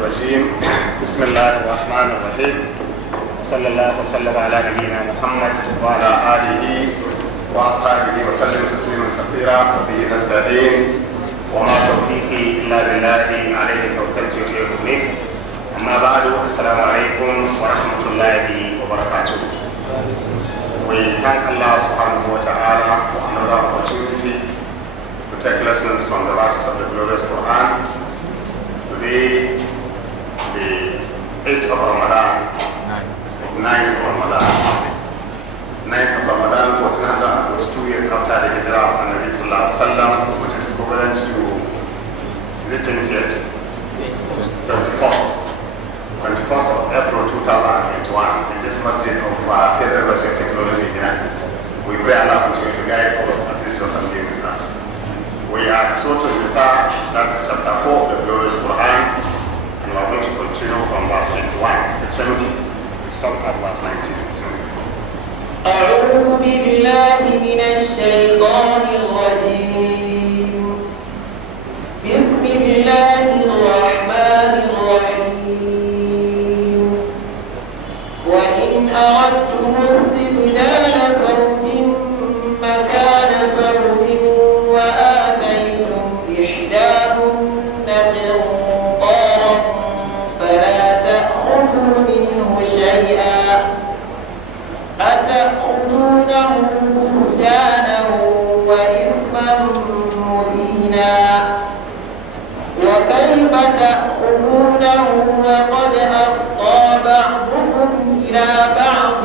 الرجيم. بسم الله الرحمن الرحيم. صلى الله وسلم على نبينا محمد وعلى آله وأصحابه وسلم تسليما كثيرا وبه نستعين وما توفيقي إلا بالله عليه توكلت وإليه أنيب. أما بعد السلام عليكم ورحمة الله وبركاته. We thank Allah subhanahu wa ta'ala for another opportunity to take lessons from the verses of the glorious Quran. Today, the 8th of Ramadan, 9th of Ramadan, 9th of Ramadan, 1442 years after the Hijrah of Nabi Sallallahu Alaihi Wasallam, which is equivalent to, is it 20th? 21st of April 2021, in this masjid of Federal University of Technology here. We pray Allah continue to guide us, assist us, and be with us. We are Surah Nisa, that is chapter 4 of the glorious Quran, and we are going to continue from verse 21 to 20. We stop at verse 19. أعوذ بالله من الشيطان الرجيم. بسم الله الرحمن الرحيم. وإن أردتم استبدال زوج مكان زوج وآتيتم إحداهن قنطارا فلا تأخذوا منه شيئا أتأخذونه بهتانا وإثما مبينا وكيف تأخذونه وقد أفضى بعضكم إلى بعض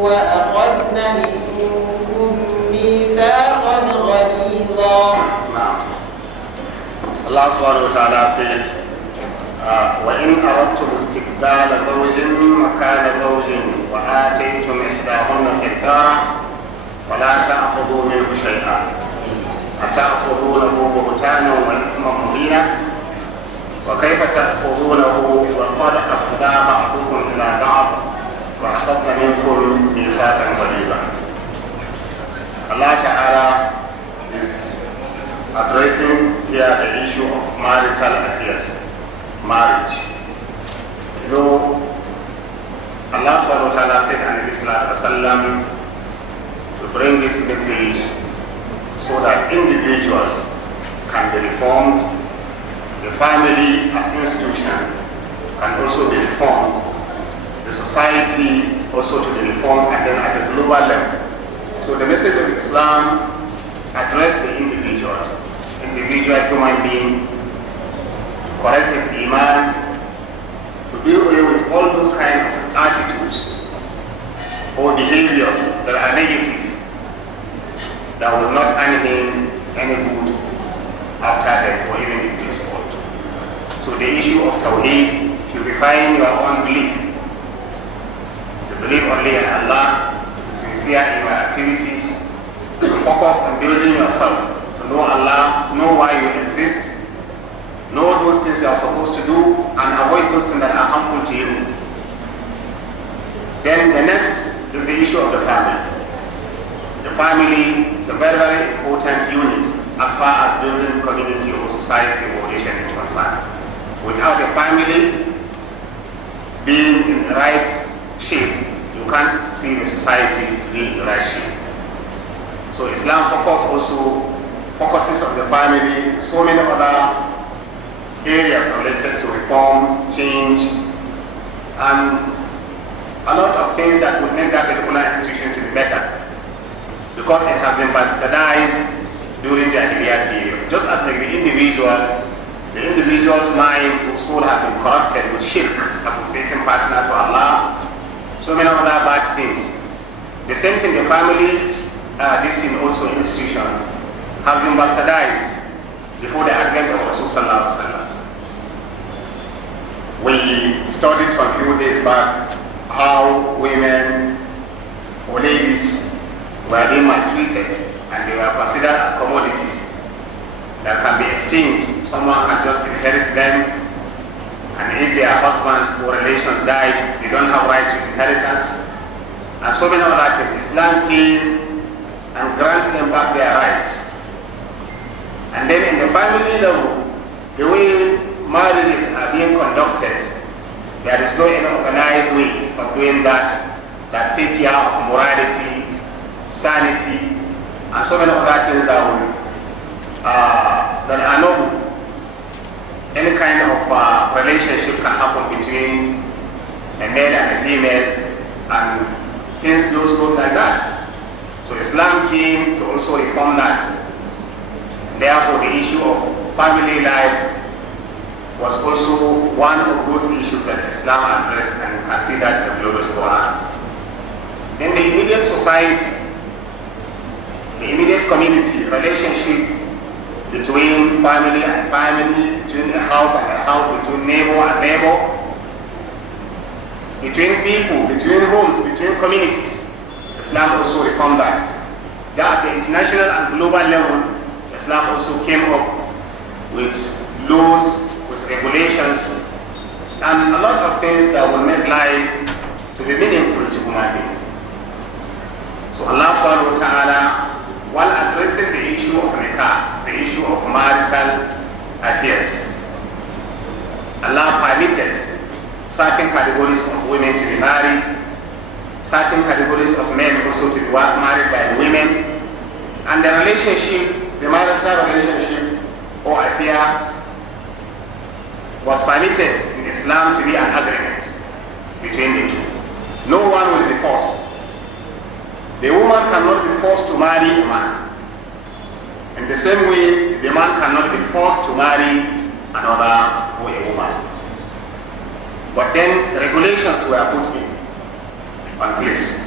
وأخذن منكم ميثاقا غليظا. Allah subhanahu wa ta'ala says, وإن أردتم استبدال زوج مكان زوج وآتيتم إحداهن قنطارا فلا تأخذوا منه شيئا أتأخذونه بهتانا وإثما مبينا وكيف تأخذونه وقد أفضى بعضكم إلى بعض وأخذن منكم ميثاقا غليظا. Allah Ta'ala is addressing here the issue of marital affairs, marriage. You know, Allah subhanahu wa ta'ala said in Islam to bring this message so that individuals can be reformed, the family as institution can also be reformed, the society also to be reformed, and then at the global level. So the message of Islam address the individual human being, to correct his iman, to do away with all those kind of attitudes or behaviors that are negative, that will not earn him any good after death or even in this world. So the issue of Tawheed, purifying your own belief, to believe only in Allah, to be sincere in your activities, to focus on building yourself, to know Allah, know why you exist, know those things you are supposed to do, and avoid those things that are harmful to you. Then the next is the issue of the family. The family is a very, very important unit as far as building community or society or nation is concerned. Without the family being in the right shape, you can't see the society being in the right shape. So Islam focuses on the family, so many other areas related to reform, change, and a lot of things that would make that particular institution to be better, because it has been bastardized during Jahiliyyah period. Just as like the individual's mind or soul have been corrupted with shirk, associating partner to Allah, so many other bad things. The same thing, the family, this thing also institution has been bastardized before the advent of Rasulullah Sallallahu Alaihi Wasallam. We studied some few days back how women or ladies were being maltreated and they were considered as commodities that can be exchanged. Someone can just inherit them, and if their husbands or relations died, they don't have right to inheritance, and so many other things. Islam came and granted them back their rights. And then in the family level, the way marriages are being conducted There is no any organized way of doing that take care of morality, sanity, and so many other things that are noble. Any kind of relationship can happen between a male and a female, and things goes like that. So Islam came to also reform that. Therefore, the issue of family life was also one of those issues that Islam addressed, and you can see that in the global Quran. Then the immediate society, the immediate community, relationship between family and family, between a house and a house, between neighbor and neighbor, between people, between homes, between communities. Islam also reformed that. At the international and global level, Islam also came up with laws, with regulations, and a lot of things that will make life to be meaningful to human beings. So Allah subhanahu wa ta'ala, while addressing the issue of nikah, the issue of marital affairs, Allah permitted certain categories of women to be married, certain categories of men also to be married by women, and the relationship, the marital relationship or affair was permitted in Islam to be an agreement between the two. No one will be forced. The woman cannot be forced to marry a man. In the same way, the man cannot be forced to marry another or a woman. But then regulations were put in place.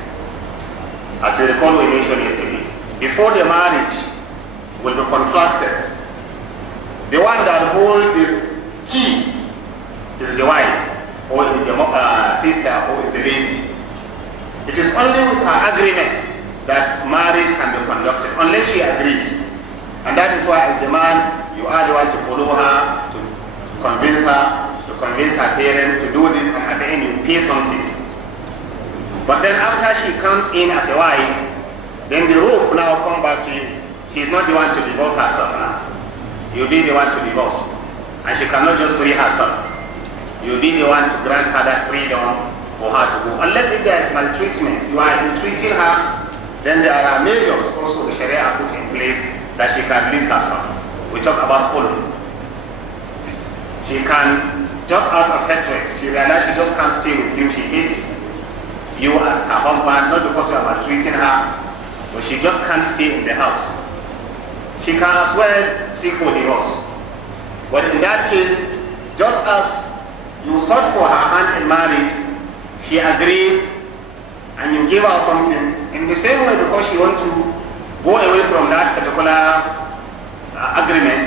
As we recall, we mentioned yesterday, before the marriage will be contracted, the one that holds the key is the wife, or is the sister, or is the lady. It is only with her agreement that marriage can be conducted, unless she agrees. And that is why, as the man, you are the one to follow her, to convince her parents to do this, and at the end you pay something. But then after she comes in as a wife, then the rope now come back to you. She is not the one to divorce herself now. You'll be the one to divorce. And she cannot just free herself. You'll be the one to grant her that freedom for her to go. Unless if there is maltreatment, you are ill-treating her, then there are measures also the Sharia put in place that she can release herself. We talk about khulm. She can, just out of hatred, she realizes she just can't stay with you. She hates you as her husband, not because you are maltreating her, but she just can't stay in the house. She can as well seek for divorce. But in that case, just as you sought for her hand in marriage, she agreed, and you give her something, in the same way, because she wants to go away from that particular agreement,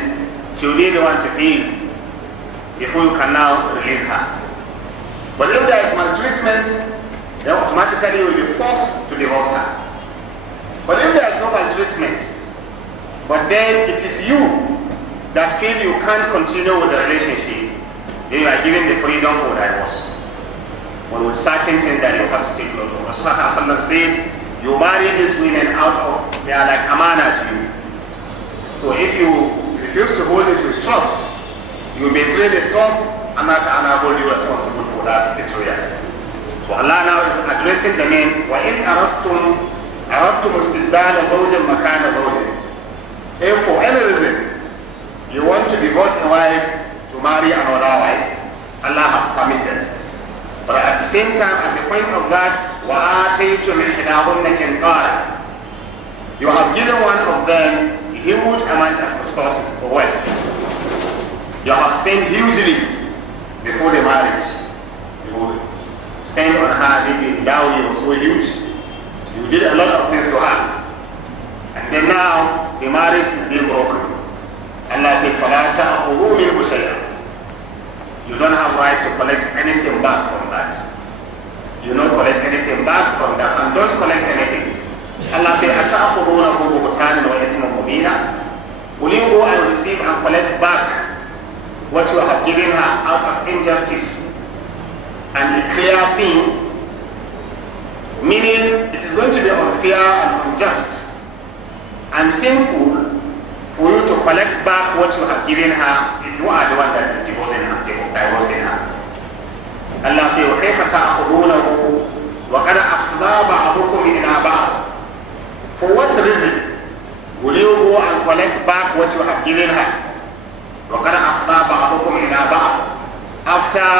she will be the one to pay before you can now release her. But if there is maltreatment, then automatically you will be forced to divorce her. But if there is no maltreatment, but then it is you that feel you can't continue with the relationship, then you are given the freedom for divorce. But with certain things that you have to take note of. Rasulullah said, you marry these women out of, they are like amana to you. So if you refuse to hold it with trust, you betray the trust, and that Allah hold you responsible for that betrayal. So Allah now is addressing the men, وَإِنْ أَرَدْتُمُ اسْتِبْدَالَ زَوْجٍ مَكَانَ زَوْجٍ. If for any reason you want to divorce a wife to marry another wife, Allah has permitted. But at the same time, at the point of that, وَآتَيْتُمْ إِحْدَاهُنَّ كِنْطَارًا. You have given one of them a huge amount of resources for wealth. You have spent hugely before the marriage. You spent on her, maybe dowry was so huge. You did a lot of things to her. And then now, the marriage is being broken. Allah said, فَلَا تَأْخُذُوا مِنْهُ شَيْئًا. You don't have right to collect anything back from that. You don't collect anything back from that, and don't collect anything. Allah said, أَتَأْخُذُونَهُ بُهْتَانًا وَإِثْمًا مُبِينًا. Will you go and receive and collect back what you have given her out of injustice and a clear sin? Meaning, it is going to be unfair and unjust and sinful for you to collect back what you have given her if you are the one that is divorcing her. Allah وَقَدْ أَفْضَى بَعْضُكُمْ إِلَى بَعْضٍ. For what reason will you go and collect back what you have given her? وَقَدْ أَفْضَى بَعْضُكُمْ إِلَى بَعْضٍ. After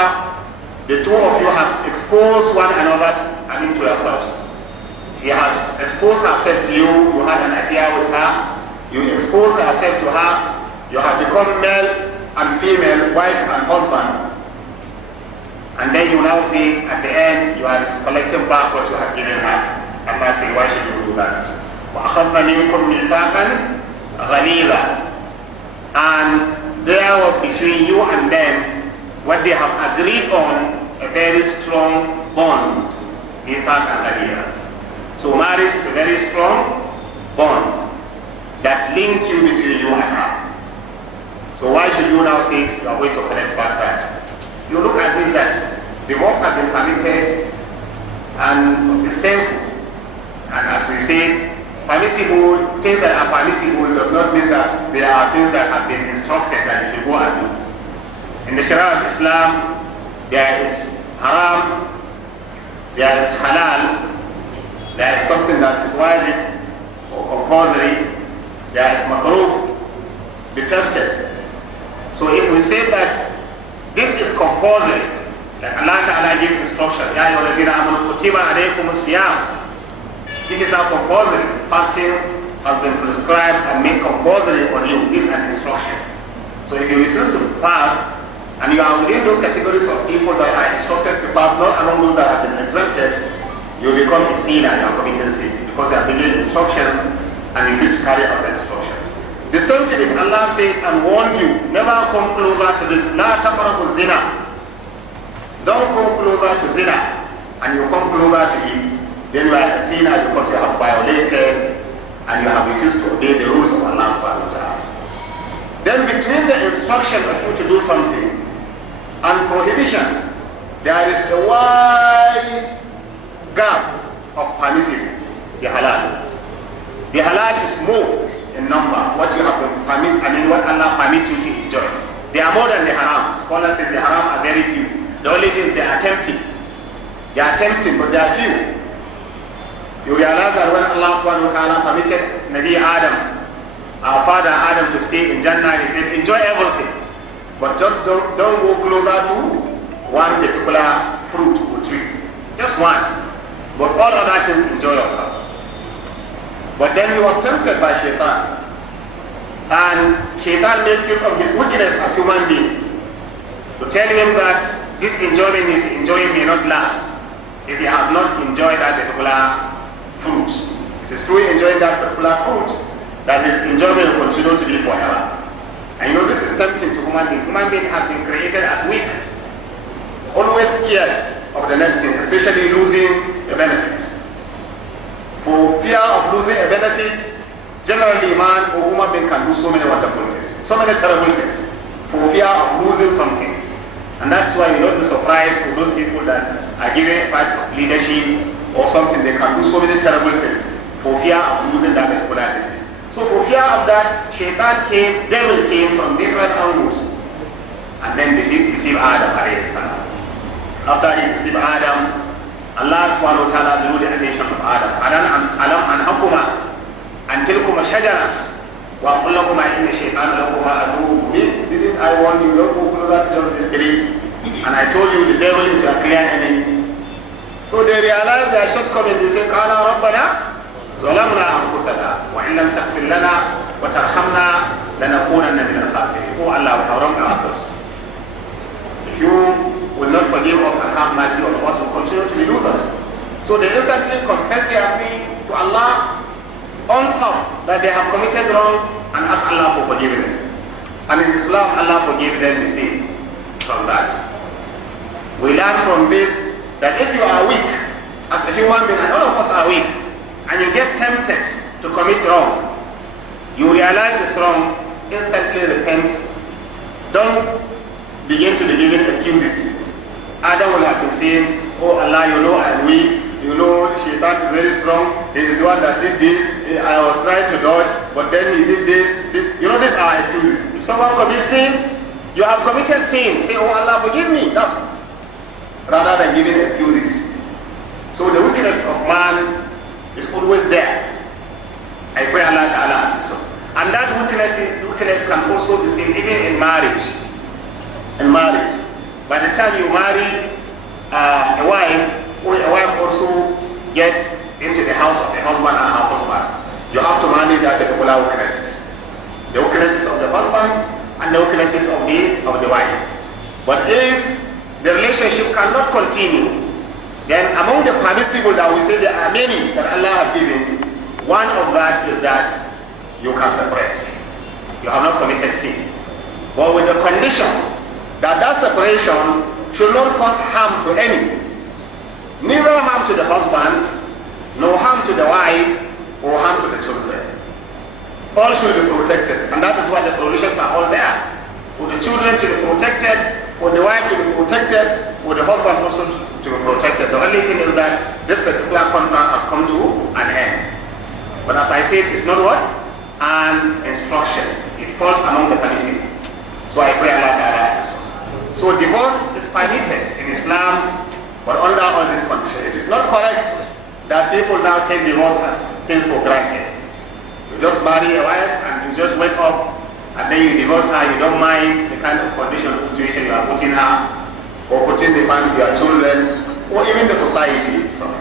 the two of you have exposed one another, to yourselves. She has exposed herself to you, you had an affair with her, you exposed herself to her, you have become male and female, wife and husband. And then you now say, at the end, you are collecting back what you have given her. Allah say, why should you do that? وَأَخَذْنَ مِنْكُمْ مِيثَاقًا غَلِيظًا. And there was between you and them what they have agreed on, a very strong bond. مِيثَاقًا غَلِيظًا. So marriage is a very strong bond that links you between you and her. So why should you now say you are going to collect back that? You look at this, that divorce has been permitted and it's painful. And as we say, permissible, things that are permissible does not mean that there are things that have been instructed that you should go and do. In the Sharia of Islam, there is haram, there is halal, there is something that is wajib or compulsory, there is makruh, detested. So if we say that this is compulsory, like Allah Ta'ala gave instruction, Ya ayyuhalladhina amanu kutiba alaykumus siyam. This is now compulsory. Fasting has been prescribed and made compulsory on you. This is an instruction. So if you refuse to fast, and you are within those categories of people that are instructed to fast, not among those that have been exempted, you become a sinner and you are committing sin because you are given instruction and refuse to carry out the instruction. The same thing if Allah said and warned you, never come closer to this, la taqrabu zina. Don't come closer to zina, and you come closer to it, then you are a sinner because you have violated and you have refused to obey the rules of Allah subhanahu wa ta'ala. Then between the instruction of you to do something and prohibition, there is a wide gap of permissible, the halal. The halal is more in number, what you have been what Allah permits you to enjoy. They are more than the haram. Scholars say the haram are very few. The only things they are tempting. They are tempting, but they are few. You realize that when Allah subhanahu wa ta'ala permitted Nabi Adam, our father Adam, to stay in Jannah, he said, enjoy everything, but don't go closer to one particular fruit or tree. Just one. But all other things, enjoy yourself. But then he was tempted by Shaitan. And Shaitan made use of his wickedness as human being to tell him that this enjoyment he's enjoying may not last if he have not enjoyed that particular fruit. It is through enjoying that particular fruit that his enjoyment will continue to be forever. And you know, this is tempting to human being. Human being has been created as weak, always scared of the next thing, especially losing a benefit. For fear of losing a benefit, generally man or human being can do so many wonderful things, so many terrible things, for fear of losing something. And that's why you don't be surprised for those people that are given a part of leadership or something, they can do so many terrible things for fear of losing that particular thing. So for fear of that, Shaitan came, devil came from different angles and then deceived Adam alayhi salam. After he deceived Adam, Allah subhanahu wa ta'ala drew the attention of Adam. Alam anhakuma antilkuma shajara wa kullakuma inna shaytan lakuma aduwwun mubin. Didn't I warn you, don't go closer to just this tree? And I told you the devil is your clear enemy. So they realized their shortcomings. They say, Qala Rabbana zalamna anfusana wa in lam taghfir lana wa tarhamna lanakunanna min al-khasirin. Oh Allah, we have wronged ourselves. If you will not forgive us and have mercy on us, will continue to be losers. So they instantly confess their sin to Allah, owns up that they have committed wrong, and ask Allah for forgiveness. And in Islam, Allah forgave them the sin from that. We learn from this that if you are weak as a human being, and all of us are weak, and you get tempted to commit wrong, you realize it's wrong, instantly repent. Don't begin to be giving excuses. Adam will have been saying, oh Allah, you know I'm weak, you know Shaitan is very strong, he is the one that did this, I was trying to dodge, but then he did this. You know, these are excuses. If someone commits sin, you have committed sin, say, oh Allah, forgive me. That's rather than giving excuses. So the man is always there. I pray Allah Ta'ala assist us. And that weakness can also be seen even in marriage. In marriage, by the time you marry a wife, or a wife also gets into the house of the husband and her husband, you have to manage that particular weaknesses. The weaknesses of the husband and the weaknesses of the wife. But if the relationship cannot continue, then among the permissible that we say there are many that Allah have given, one of that is that you can separate. You have not committed sin. But with the condition that separation should not cause harm to any. Neither harm to the husband, nor harm to the wife, or harm to the children. All should be protected. And that is why the provisions are all there. For the children to be protected, for the wife to be protected, for the husband also to be protected. The only thing is that this particular contract has come to an end. But as I said, it's not what? An instruction. It falls among the permissible. So I pray Allah Ta'ala assist us. So divorce is permitted in Islam, but under all these conditions. It is not correct that people now take divorce as things for granted. You just marry a wife and you just wake up and then you divorce her, you don't mind the kind of condition or situation you are putting her, or putting the family, your children, or even the society itself.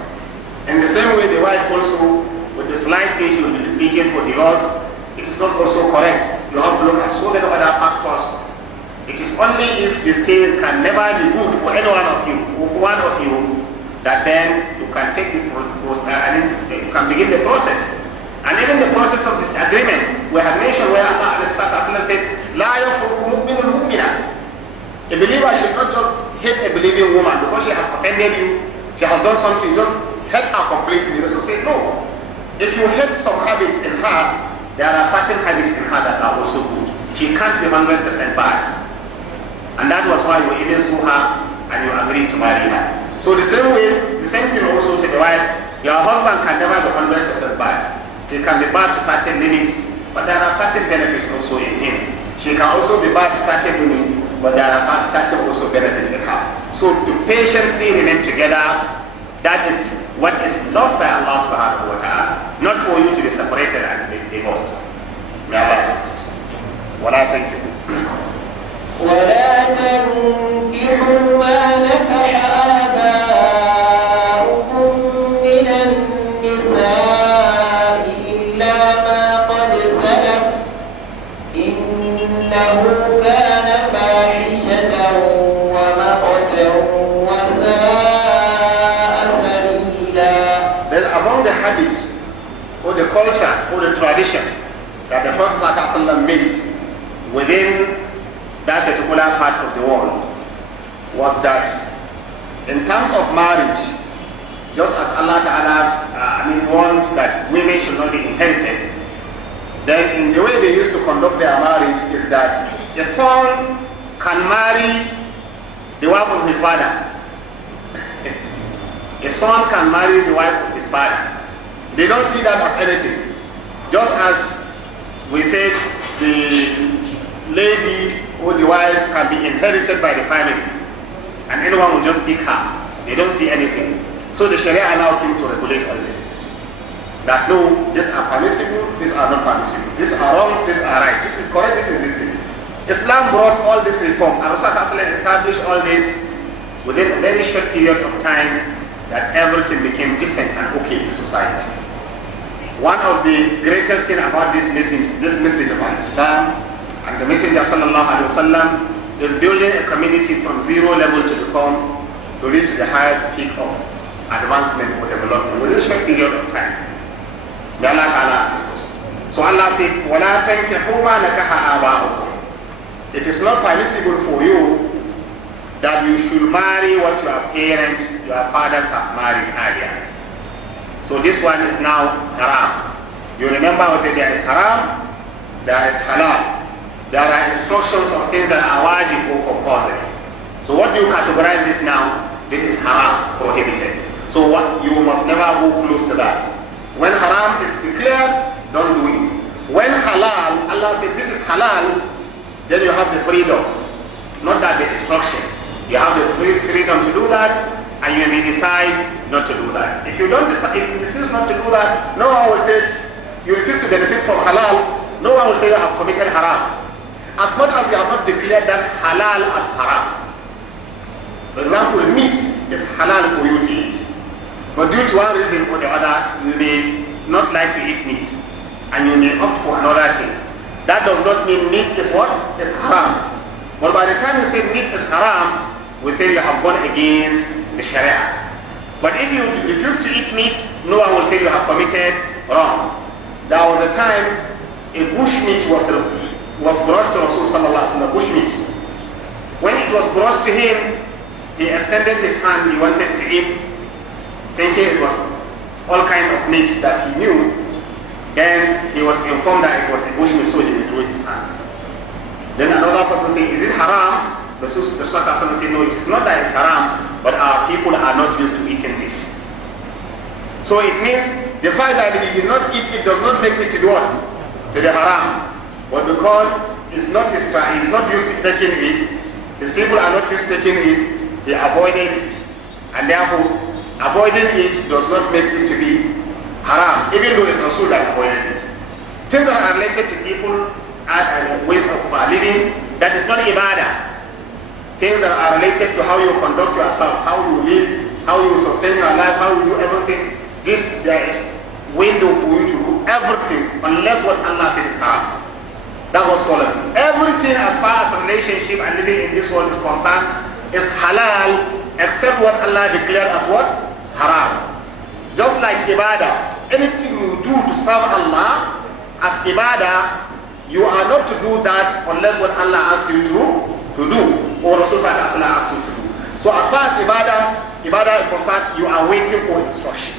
In the same way, the wife also, with the slight thing she will be seeking for divorce, it is not also correct. You have to look at so many other factors. It is only if the state can never be good for any one of you, or for one of you, that then you can take the you can begin the process. And even the process of disagreement, we have mentioned where Allah said, "La yafruqu mu'minun mu'mina." A believer should not just hate a believing woman because she has offended you, she has done something, just hate her completely. So say no. If you hate some habits in her, there are certain habits in her that are also good. She can't be 100% bad. And that was why you even saw her and you agreed to marry her. So the same way, the same thing also to the wife. Your husband can never be 100% bad. He can be bad to certain limits, but there are certain benefits also in him. She can also be bad to certain limits, but there are certain also benefits in her. So to patiently remain together, that is what is loved by Allah subhanahu wa ta'ala. Not for you to be separated and be divorced. May Allah assist us. ولا تنكحوا ولا تنكحوا ما نكح آباؤكم من النساء إلا ما قد سلف إنه كان فاحشة ومقتا وساء سبيلا. Then among the habits or the culture or the tradition that the Prophet ﷺ means within that particular part of the world was that in terms of marriage, just as Allah Ta'ala warned that women should not be inherited, then in the way they used to conduct their marriage is that a son can marry the wife of his father. A son can marry the wife of his father. They don't see that as anything. Just as we said the lady or the wife can be inherited by the family and anyone will just pick her. They don't see anything. So the Sharia now came to regulate all these things. That no, these are permissible, these are not permissible. These are wrong, these are right. This is correct, this is this thing. Islam brought all this reform and Rasulullah established all this within a very short period of time, that everything became decent and okay in society. One of the greatest things about this message of Islam and the Messenger sallallahu alaihi wasallam is building a community from zero level to reach the highest peak of advancement or development within a short period of time. May Allah Ta'ala assist us. So Allah said, وَلَا تَنْكِحُوا مَا نَكَحَ آبَاؤُكُمْ. It is not permissible for you that you should marry what your parents, your fathers have married earlier. So this one is now haram. You remember I said there is haram, there is halal. There are instructions of things that are wajib or compulsory. So what do you categorize this now? This is haram, prohibited. So what you must never go close to that. When haram is declared, don't do it. When halal, Allah said this is halal, then you have the freedom, not that the instruction. You have the freedom to do that, and you may decide not to do that. If you don't decide, if you refuse not to do that, no one will say you refuse to benefit from halal. No one will say you have committed haram. As much as you have not declared that halal as haram. For example, meat is halal for you to eat. But due to one reason or the other, you may not like to eat meat. And you may opt for another thing. That does not mean meat is what? Is haram. But by the time you say meat is haram, we say you have gone against the Sharia. But if you refuse to eat meat, no one will say you have committed wrong. There was a time a bush meat was brought to Rasul sallallahu alaihi wasallam, bush meat. When it was brought to him, he extended his hand, he wanted to eat, thinking it was all kind of meat that he knew. Then he was informed that it was a bush meat, so he withdrew his hand. Then another person said, is it haram? The Prophet said, no, it is not that it's haram, but our people are not used to eating this. So it means the fact that he did not eat it does not make it to do what? To the haram. But because it's not his tribe, he's not used to taking it, his people are not used to taking it, he avoided it. And therefore, avoiding it does not make it to be haram, even though it's Rasul that avoided it. Things that are related to people and ways of living, that is not ibadah. Things that are related to how you conduct yourself, how you live, how you sustain your life, how you do everything. This, there is window for you to do everything unless what Allah said is haram. That's what scholars say. Everything as far as relationship and living in this world is concerned is halal except what Allah declared as what? Haram. Just like ibadah, anything you do to serve Allah as ibadah, you are not to do that unless what Allah asks you to do, or Rasulullah asks you to do. So as far as ibadah is concerned, you are waiting for instruction.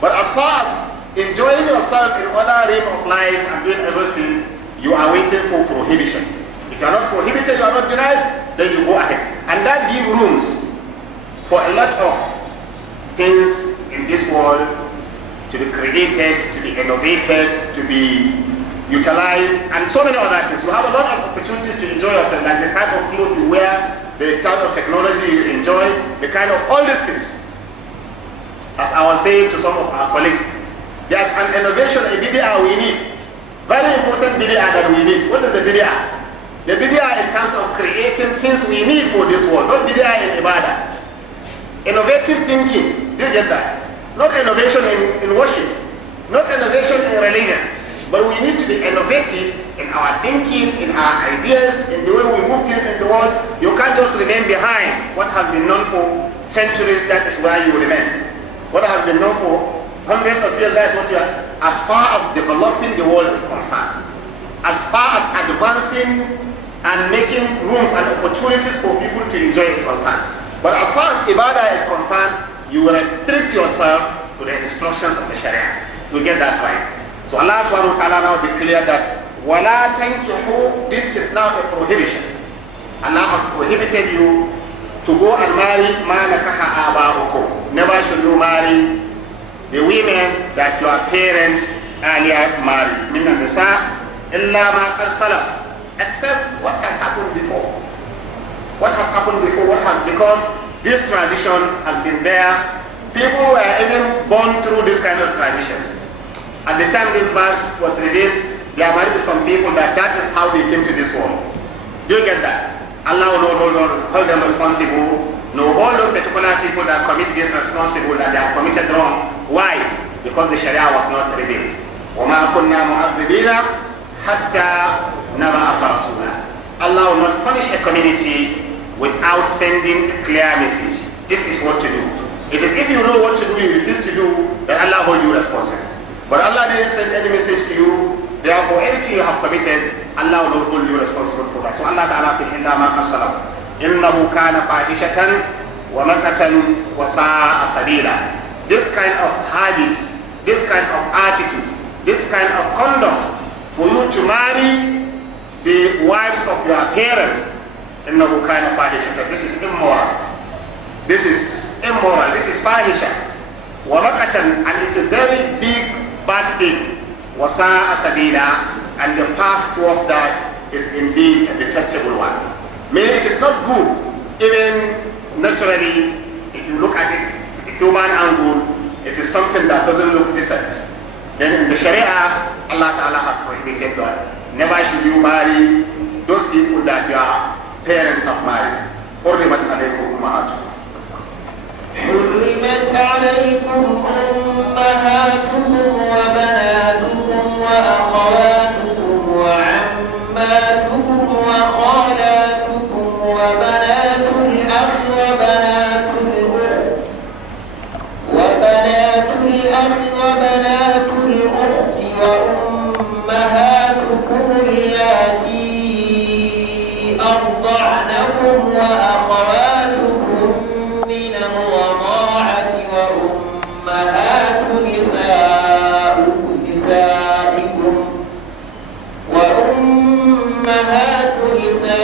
But as far as enjoying yourself in other realm of life and doing everything, you are waiting for prohibition. If you are not prohibited, you are not denied, then you go ahead. And that gives rooms for a lot of things in this world to be created, to be innovated, to be utilized, and so many other things. You have a lot of opportunities to enjoy yourself, like the type of clothes you wear, the type of technology you enjoy, the kind of all these things. As I was saying to some of our colleagues, there's an innovation, a bid'ah we need. Very important bid'ah that we need. What is the bid'ah? The bid'ah in terms of creating things we need for this world, not bid'ah in ibadah. Innovative thinking, do you get that? Not innovation in worship, not innovation in religion, but we need to be innovative in our thinking, in our ideas, in the way we move things in the world. You can't just remain behind what has been known for centuries, that is where you remain. What has been known for hundreds of years, that is what you are. As far as developing the world is concerned, as far as advancing and making rooms and opportunities for people to enjoy is concerned. But as far as ibadah is concerned, you restrict yourself to the instructions of the Sharia. You get that right. So Allah subhanahu wa ta'ala now declared that وَلَا تَنْكِحُوا, this is now a prohibition. Allah has prohibited you to go and marry مَا نَكَحَ آبَاؤُكُمْ. Never should you marry the women that your parents earlier married. Minna إِلَّا مَا قَدْ سَلَفَ, except what has happened before. What has happened before? Because this tradition has been there. People were even born through this kind of traditions. At the time this verse was revealed, there might be some people that is how they came to this world. Do you get that? Allah will not hold them responsible. No, all those particular people that commit this responsible, that they have committed wrong. Why? Because the Sharia was not revealed. وَمَا كُنَّا مُعَذِّبِينَ حَتَّى نَبْعَثَ رَسُولًا. Allah will not punish a community without sending a clear message. This is what to do. It is if you know what to do, you refuse to do, then Allah hold you responsible. But Allah didn't send any message to you. Therefore, anything you have committed, Allah will not hold you responsible for that. So Allah Ta'ala said, إِلَّا مَا قَدْ سَلَفَ إِنَّهُ كَانَ فَاحِشَةً وَمَقْتًا وَسَاءَ سَبِيلًا. This kind of habit, this kind of attitude, this kind of conduct, for you to marry the wives of your parents, إِنَّهُ كَانَ فَاحِشَةً. This is immoral. This is immoral. This is fahisha. وَمَقْتًا, and it's a very big bad thing. وَسَاءَ سَبِيلًا, and the path towards that is indeed a detestable one. Meaning it is not good, even naturally, if you look at it, human angle, it is something that doesn't look decent. Then in the Sharia, Allah Ta'ala has prohibited that. Never should you marry those people that your parents have married. حرمت عليكم أمهاتكم. حرمت عليكم أمهاتكم وبناتكم وأخواتكم وعماتكم وخالاتكم وبنات الأخ وبنات الأخت وأمهاتكم اللاتي أرضعنكم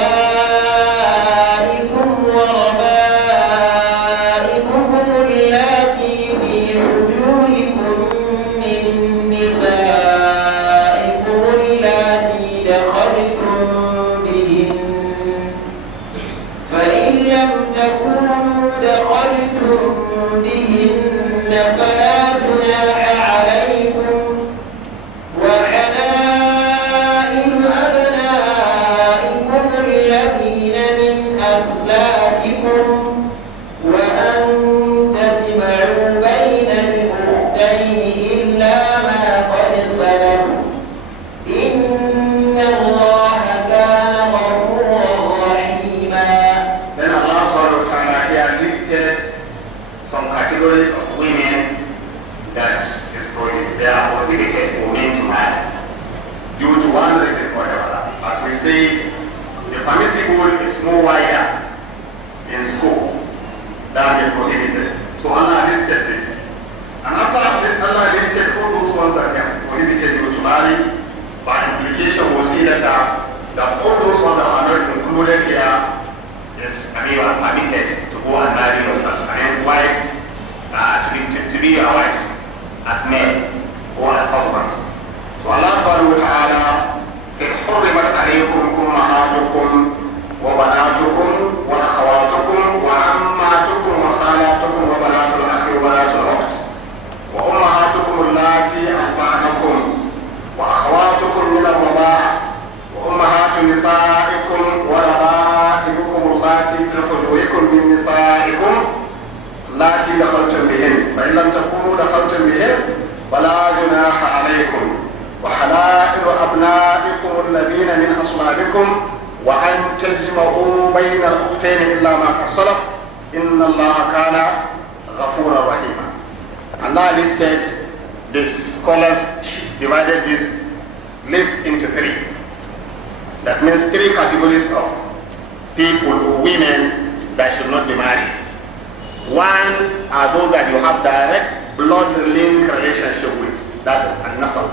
وأخواتكم من الرضاعة وأمهات نسائكم وربائبكم اللاتي في حجوركم من نسائكم اللاتي دخلتم بهن فإن لم تكونوا دخلتم بهن فلا جناح عليكم وحلائل أبنائكم الذين من أصلابكم وأن تجمعوا بين الأختين إلا ما قد سلف إن الله كان غفورا رحيما. Then Allah subhanahu wa ta'ala here listed some categories of women that is prohibited. They are prohibited for men to marry due to one reason or another. As we said, the permissible is more wider in scope than the prohibited. So Allah listed this. And after Allah listed all those ones that are prohibited you to marry, by implication we'll see later that all those ones that are not included here is, you are permitted to go and marry yourselves. Wife, to be your wives as men or as husbands. So Allah subhanahu wa ta'ala said, حرمت عليكم أمهاتكم وبناتكم وأخواتكم وعماتكم وخالاتكم وبنات الأخ وبنات الأخت وأمهاتكم اللاتي أرضعنكم وأخواتكم من الرضاعة وأمهات نسائكم وربائبكم اللاتي في حجوركم من نسائكم اللاتي دخلتم بهن فإن لم تكونوا دخلتم بهن فلا جناح عليكم وحلائل أبنائكم الذين من أصلابكم وأن تجمعوا بين الأختين إلا ما قد سلف إن الله كان غفورا رحيما. Allah listed this. Scholars divided this list into three. That means three categories of people or women that should not be married. One are those that you have direct blood link relationship with. That is an-nasab.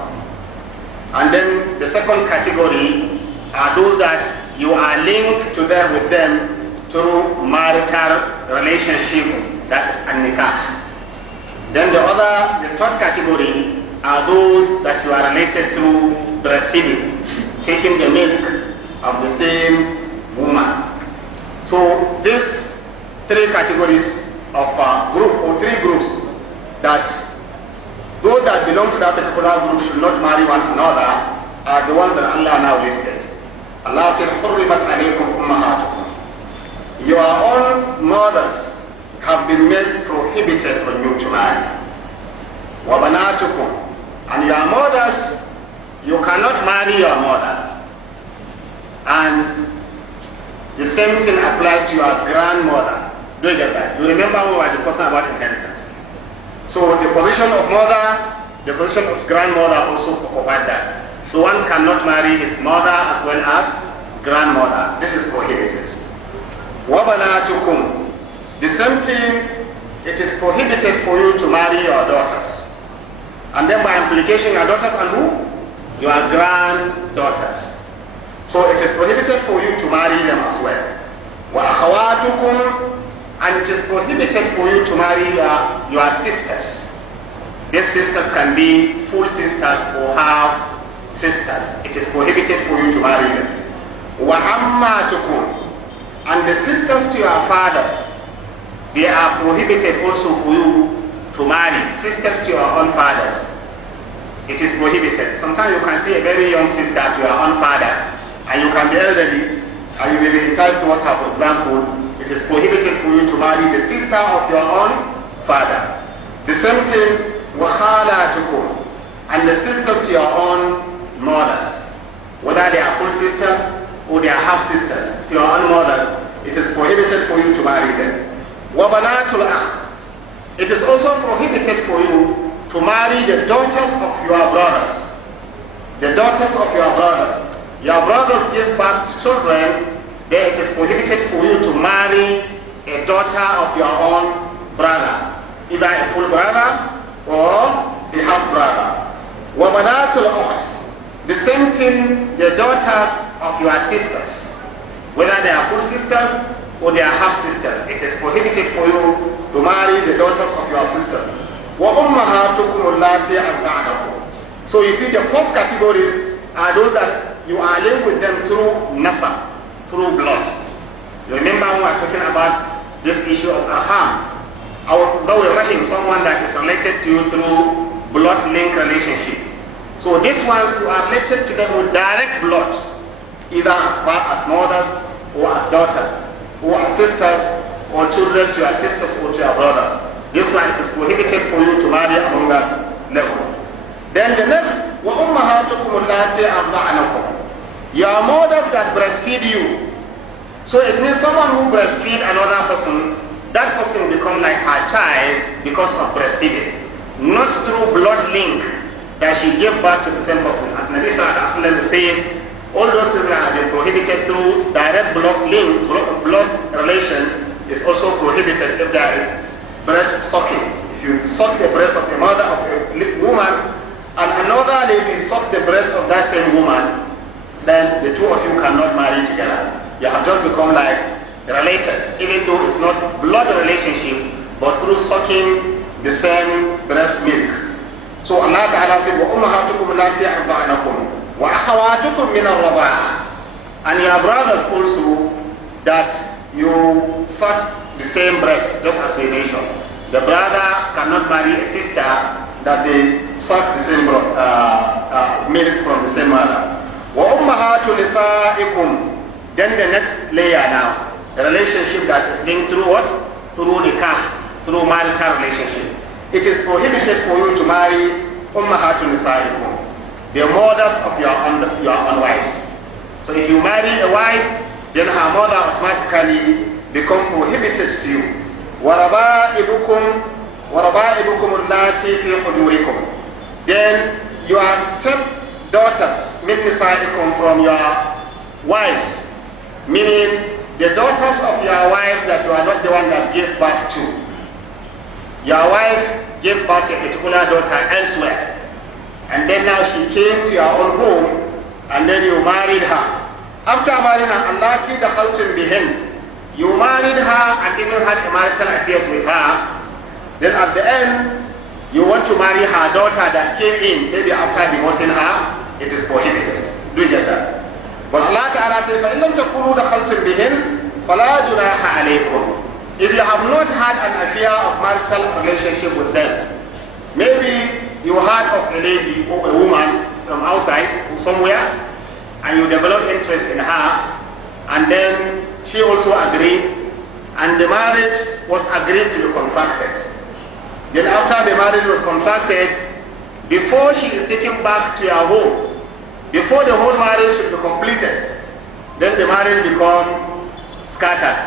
And then the second category are those that you are linked to them with them through marital relationship. That is an-nikah. Then the third category are those that you are related through breastfeeding, taking the milk of the same woman. So these three categories of group or three groups, that those that belong to that particular group should not marry one another, are the ones that Allah now listed. Allah said, حُرِّمَتْ عَلَيْكُمْ أُمَّهَاتُكُمْ. Your own mothers have been made prohibited for you to marry. وَبَنَاتُكُمْ. And your mothers, you cannot marry your mother. And the same thing applies to your grandmother. Do you get that? You remember when we were discussing about inheritance? So the position of mother, the position of grandmother also provide that. So one cannot marry his mother as well as grandmother. This is prohibited. وَبَنَاتُكُمْ. The same thing, it is prohibited for you to marry your daughters. And then by implication, your daughters and who? Your granddaughters. So it is prohibited for you to marry them as well. وَأَخَوَاتُكُمْ. And it is prohibited for you to marry your sisters. These sisters can be full sisters or half sisters. It is prohibited for you to marry them. وَعَمَّاتُكُمْ. And the sisters to your fathers, they are prohibited also for you to marry sisters to your own fathers. It is prohibited. Sometimes you can see a very young sister to your own father, and you can be elderly, and you may be enticed towards her, for example. It is prohibited for you to marry the sister of your own father. The same thing, وَخَالَاتُكُمْ, and the sisters to your own mothers. Whether they are full sisters or they are half sisters to your own mothers, it is prohibited for you to marry them. وَبَنَاتُ الْأَخْ, it is also prohibited for you to marry the daughters of your brothers. The daughters of your brothers. Your brothers give birth to children, then it is prohibited for you to marry a daughter of your own brother, either a full brother or a half brother. وَبَنَاتُ الْأُخْتِ, the same thing, the daughters of your sisters, whether they are full sisters or they are half sisters. It is prohibited for you to marry the daughters of your sisters. وَأُمَّهَاتُكُمُ اللَّاتِي أَرْضَعْنَكُمْ. So you see, the first categories are those that you are linked with them through nasab, through blood. You remember when we were talking about this issue of arham, though we're writing someone that is related to you through blood link relationship. So these ones, you are related to them with direct blood, either as far as mothers or as daughters, or as sisters, or children to your sisters or to your brothers. This one, it is prohibited for you to marry among that level. Then the next, وَأُمَّهَاتُكُمُ اللَّاتِي أَرْضَعْنَكُمْ, your mothers that breastfeed you. So it means someone who breastfeed another person, that person become like her child because of breastfeeding, not through blood link that she gave birth to the same person. As Nabi Sallallahu Alaihi Wasallam is saying, all those things that have been prohibited through direct blood link, blood relation, is also prohibited if there is breast sucking. If you suck the breast of a mother of a woman, and another lady suck the breast of that same woman, then the two of you cannot marry together. You have just become like related, even though it's not blood relationship, but through sucking the same breast milk. So Allah Ta'ala said, وَأُمَّهَاتُكُمُ اللَّاتِي أَرْضَعْنَكُمْ وَأَخَوَاتُكُمْ مِنَ الرَّضَاعَةِ, and your brothers also that you suck the same breast, just as we mentioned. The brother cannot marry a sister that they suck the same milk from the same mother. وَأُمَّهَاتُ نِسَائِكُمْ, then the next layer now, the relationship that is linked through what? Through nikah, through marital relationship. It is prohibited for you to marry ummahatu nisaikum, the mothers of your own wives. So if you marry a wife, then her mother automatically become prohibited to you. وَرَبَائِبُكُمْ اللَّاتِي فِي حُجُورِكُمْ, then your stepdaughters min nisaikum, from your wives, meaning the daughters of your wives that you are not the one that gave birth to. Your wife gave birth to a particular daughter elsewhere, and then now she came to your own home, and then you married her. After marrying her, allati dakhaltum bihin, you married her and even had marital affairs with her. Then at the end, you want to marry her daughter that came in, maybe after divorcing her. It is prohibited. Do you get that? But Allah Ta'ala says, فَإِن لَمْ تَكُونُوا دَخَلْتُمْ بِهِنْ فَلَا جُنَاحَ عَلَيْكُمْ. If you have not had an affair of marital relationship with them, maybe you heard of a lady or a woman from outside, from somewhere, and you develop interest in her, and then she also agreed, and the marriage was agreed to be contracted. Then after the marriage was contracted, before she is taken back to your home, before the whole marriage should be completed, then the marriage become scattered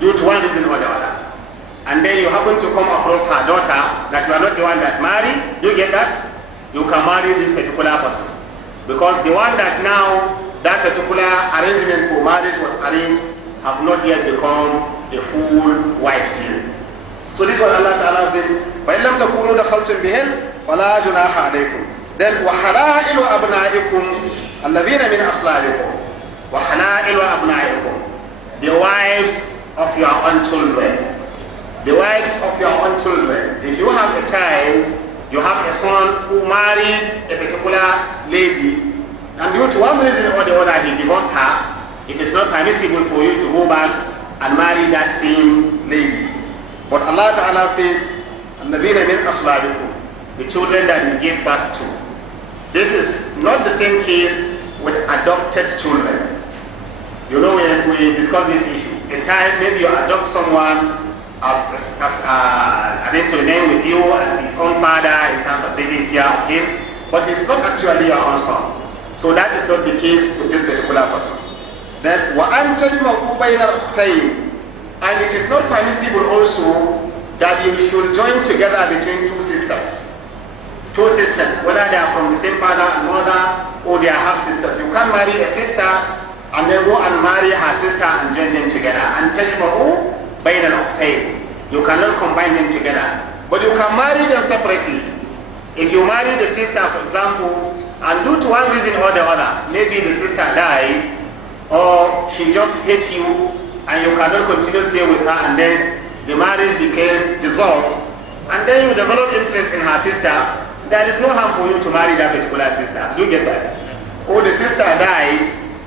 due to one reason or the other. And then you happen to come across her daughter that you are not the one that married. You get that? You can marry this particular person, because the one that now that particular arrangement for marriage was arranged have not yet become a full wife to you. So this is what Allah Ta'ala said, فَإِن لَمْ تَكُونُوا دَخَلْتُمْ بِهِنْ فَلَا جُنَاحَ عَلَيْكُمْ. Then وَحَلَائِلُ أَبْنَائِكُمْ الَّذِينَ مِنْ أَصْلَابِكُمْ وَحَلَائِلُ أَبْنَائِكُمْ, the wives of your own children. The wives of your own children. If you have a child, you have a son who married a particular lady, and due to one reason or the other he divorced her, it is not permissible for you to go back and marry that same lady. But Allah Ta'ala said, الَّذِينَ مِنْ أَصْلَابِكُمْ, the children that you give birth to. This is not the same case with adopted children. You know, we discussed this issue. A time maybe you adopt someone to remain with you as his own father in terms of taking care of him, but he's not actually your own son. So that is not the case with this particular person. Then وَأَنْ تَجْمَعُوا بَيْنَ الْأُخْتَيْنِ, and it is not permissible also that you should join together between two sisters. Two sisters, whether they are from the same father and mother or they are half sisters. You can't marry a sister and then go and marry her sister and join them together. And تَجْمَعُوا بَيْنَ الْأُخْتَيْنِ, you cannot combine them together. But you can marry them separately. If you marry the sister, for example, and due to one reason or the other, maybe the sister died or she just hates you and you cannot continue to stay with her, and then the marriage became dissolved, and then you develop interest in her sister, there is no harm for you to marry that particular sister. Do you get that? Or the sister died,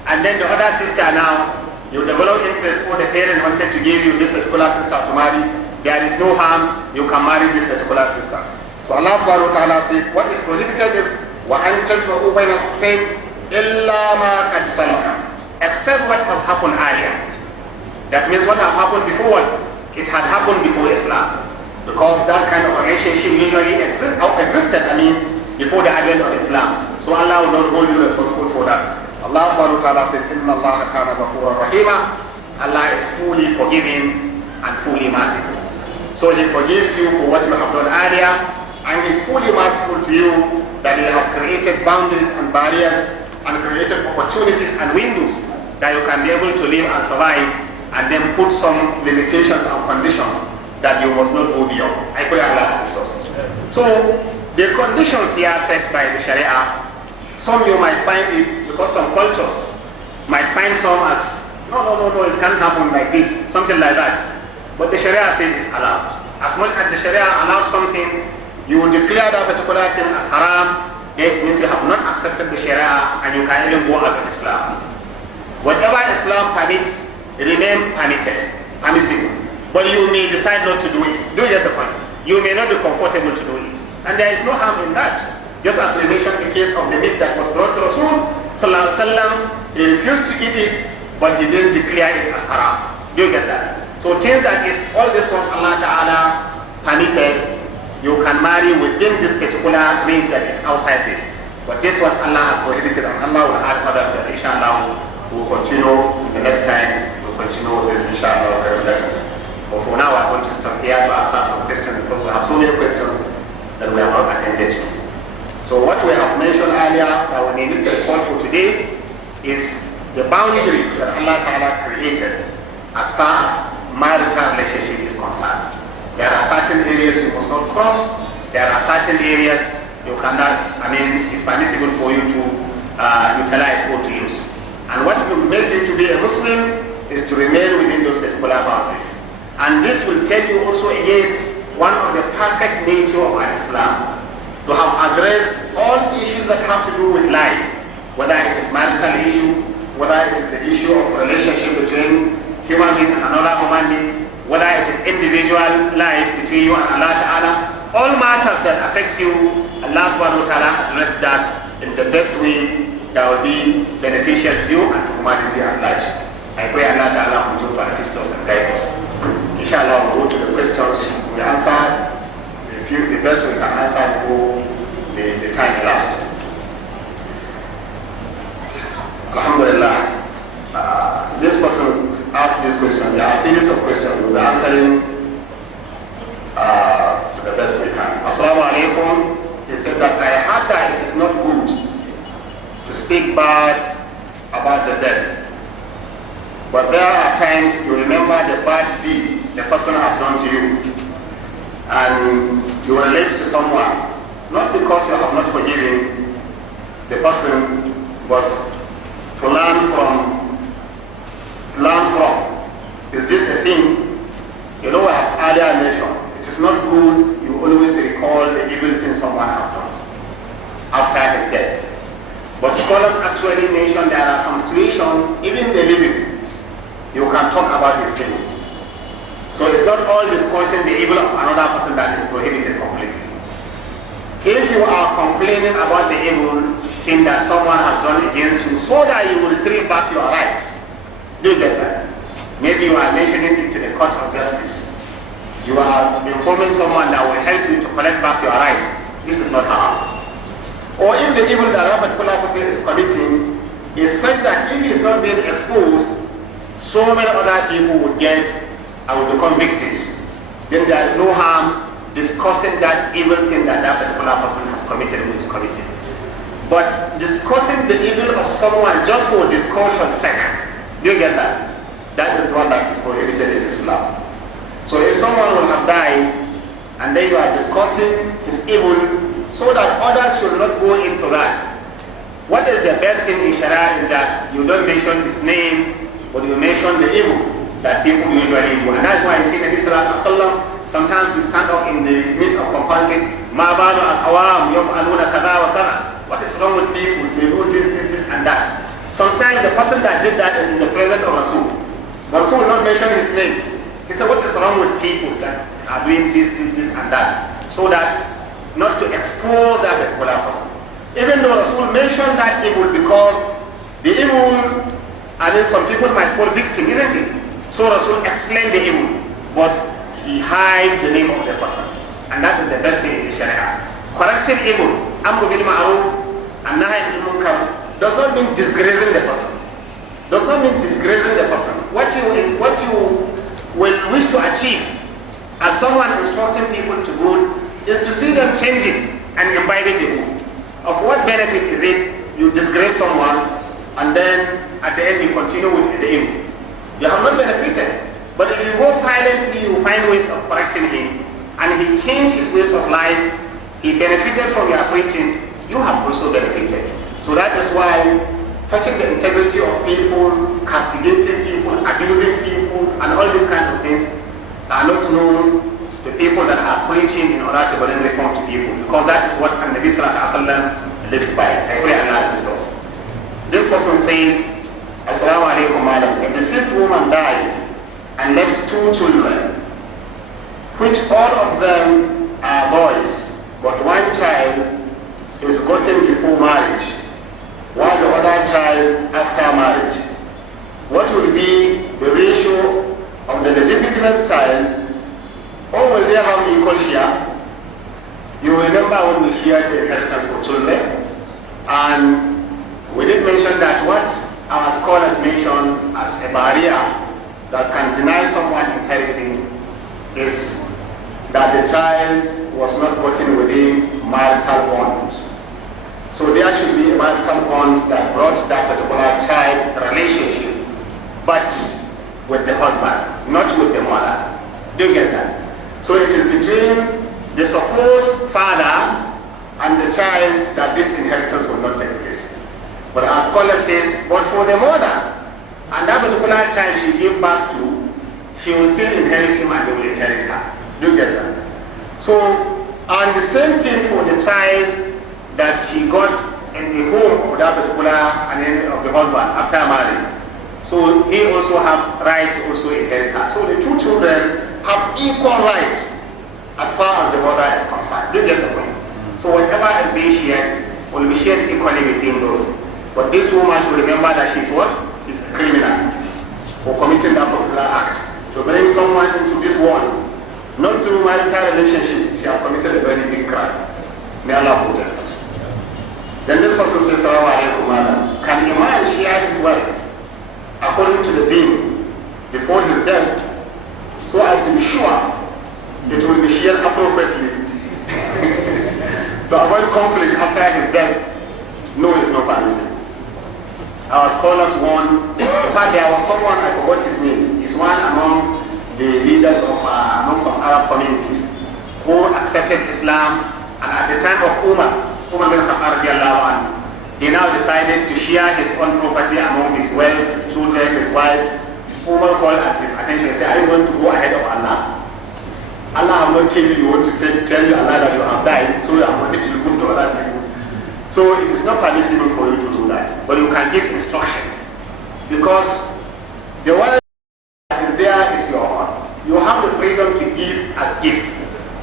and then the other sister now, you develop interest, or the parent wanted to give you this particular sister to marry, there is no harm, you can marry this particular sister. So Allah subhanahu wa ta'ala said, what is prohibited is وَأَنْ تَجْمَعُوا بَيْنَ الْأُخْتَيْنِ إِلَّا مَا قَدْ سَلَفَ, except what have happened earlier. That means what have happened before what? It had happened before Islam. Because that kind of relationship usually existed, before the advent of Islam. So Allah will not hold you responsible for that. Allah subhanahu wa ta'ala said, إِنَّ اللَّهَ كَانَ غَفُورًا رَحِيمًا, Allah is fully forgiving and fully merciful. So He forgives you for what you have done earlier, and He is fully merciful to you that He has created boundaries and barriers and created opportunities and windows that you can be able to live and survive, and then put some limitations and conditions that you must not go beyond. I pray Allah assist us. So the conditions here set by the Sharia, some you might find it, because some cultures might find some as no, it can't happen like this, something like that. But the Sharia says it's allowed. As much as the Sharia allows something, you will declare that particular thing as haram, it means you have not accepted the Sharia and you can even go out of Islam. Whatever Islam permits, remain permissible. But you may decide not to do it. Do you get the point? You may not be comfortable to do it. And there is no harm in that. Just as we mentioned the case of the meat that was brought to Rasul Sallallahu Alaihi Wasallam, he refused to eat it, but he didn't declare it as haram. Do you get that? So things that is all this ones Allah Ta'ala permitted, you can marry within this particular range that is outside this. But this was Allah has prohibited, and Allah will add others that inshallah will continue the next time. Continue with this inshallah lessons. But for now I want to stop here to answer some questions, because we have so many questions that we have not attended to. So what we have mentioned earlier that we need to recall for today is the boundaries that Allah Ta'ala created as far as marital relationship is concerned. There are certain areas you must not cross. There are certain areas you cannot, it's permissible for you to utilize or to use. And what will make you to be a Muslim is to remain within those particular boundaries. And this will tell you also again one of the perfect nature of Islam, to have addressed all issues that have to do with life, whether it is marital issue, whether it is the issue of relationship between human being and another human being, whether it is individual life between you and Allah Ta'ala, all matters that affect you, Allah Subhanahu wa Ta'ala address that in the best way that will be beneficial to you and to humanity at large. I pray Allah Ta'ala continue to assist us and guide us. Inshallah, we'll go to the questions we answer, the best we can answer before the time elapsed. Alhamdulillah. This person asked this question. There are a series of questions. We'll be answering to the best we can. Assalamu alaikum. He said that I heard that it is not good to speak bad about the dead. But there are times you remember the bad deed the person has done to you, and you relate to someone, not because you have not forgiven the person, but to learn from. Is this a sin? You know, I have earlier mentioned, it is not good you always recall the evil thing someone has done after his death. But scholars actually mention there are some situations, even the living, you can talk about his thing. So it's not all discussing the evil of another person that is prohibited completely. If you are complaining about the evil thing that someone has done against you so that you will retrieve back your rights, do you get that? Maybe you are mentioning it to the court of justice. You are informing someone that will help you to collect back your rights. This is not haram. Or if the evil that a particular person is committing is such that if he is not being exposed, so many other people would get and will become victims. Then there is no harm discussing that evil thing that that particular person has committed or is committing. But discussing the evil of someone just for discussion's sake, do you get that? That is the one that is prohibited in Islam. So if someone will have died and then you are discussing his evil so that others should not go into that, what is the best thing in Sharia is that you don't mention his name, but you mention the evil that people usually do. And that's why you see the Prophet ﷺ, sometimes we stand up in the midst of compulsion, Ma balu al-awam yaf'aluna kadha wa kadha. What is wrong with people? They do this and that. Sometimes the person that did that is in the presence of Rasul. But Rasul will not mention his name. He said, what is wrong with people that are doing this and that? So that not to expose that particular person. Even though Rasul mentioned that evil because the evil, and then some people might fall victim, isn't it? So Rasul explained the evil, but he hide the name of the person. And that is the best thing in the Sharia. Correcting evil, Amr bil Ma'ruf and Nahy anil Munkar, does not mean disgracing the person. Does not mean disgracing the person. What you will wish to achieve as someone instructing people to good is to see them changing and imbibing the good. Of what benefit is it you disgrace someone and then at the end you continue with the evil? You have not benefited. But if you go silently, you find ways of correcting him and he changed his ways of life, he benefited from your preaching, you have also benefited. So that is why touching the integrity of people, castigating people, abusing people, and all these kinds of things are not known to people that are preaching in order to bring reform to people, because that is what Nabi Sallallahu Alaihi Wasallam lived by. I pray Allah assist us. This person said, Assalamu alaikum madam, a deceased woman died and left 2 children, which all of them are boys, but one child is gotten before marriage, while the other child after marriage. What will be the ratio of the legitimate child, or will they have equal share? You remember when we shared the inheritance for children, and we did mention that what our scholars mention as a barrier that can deny someone inheriting is that the child was not gotten within marital bond. So there should be a marital bond that brought that particular child relationship, but with the husband, not with the mother. Do you get that? So it is between the supposed father and the child that this inheritance will not take place. But our scholar says, but for the mother, and that particular child she gave birth to, she will still inherit him and they will inherit her. Do you get that? So, and the same thing for the child that she got in the home of that particular and then of the husband after marriage. So he also have right to also inherit her. So the 2 children have equal rights as far as the mother is concerned. Do you get the point? So whatever is being shared will be shared equally between those. But this woman should remember that she's what? She's a criminal for committing that particular act. To bring someone into this world, not through marital relationship, she has committed a very big crime. May Allah protect us. Then this person says, Assalamu alaikum madam. Can a man share his wife according to the deen before his death so as to be sure it will be shared appropriately to avoid conflict after his death? No, it's not permissible. Our scholars warn, in fact there was someone, I forgot his name, he's one among the leaders of among some Arab communities who accepted Islam, and at the time of Umar bin Khattab, he now decided to share his own property among his wealth, his children, his wife. Umar called at his attention and said, are you going to go ahead of Allah? Allah have not killed you, you want to tell you Allah that you have died, so you have money to look to other people. So it is not permissible for you to do that, but you can give instruction, because the one that is there is your own. You have the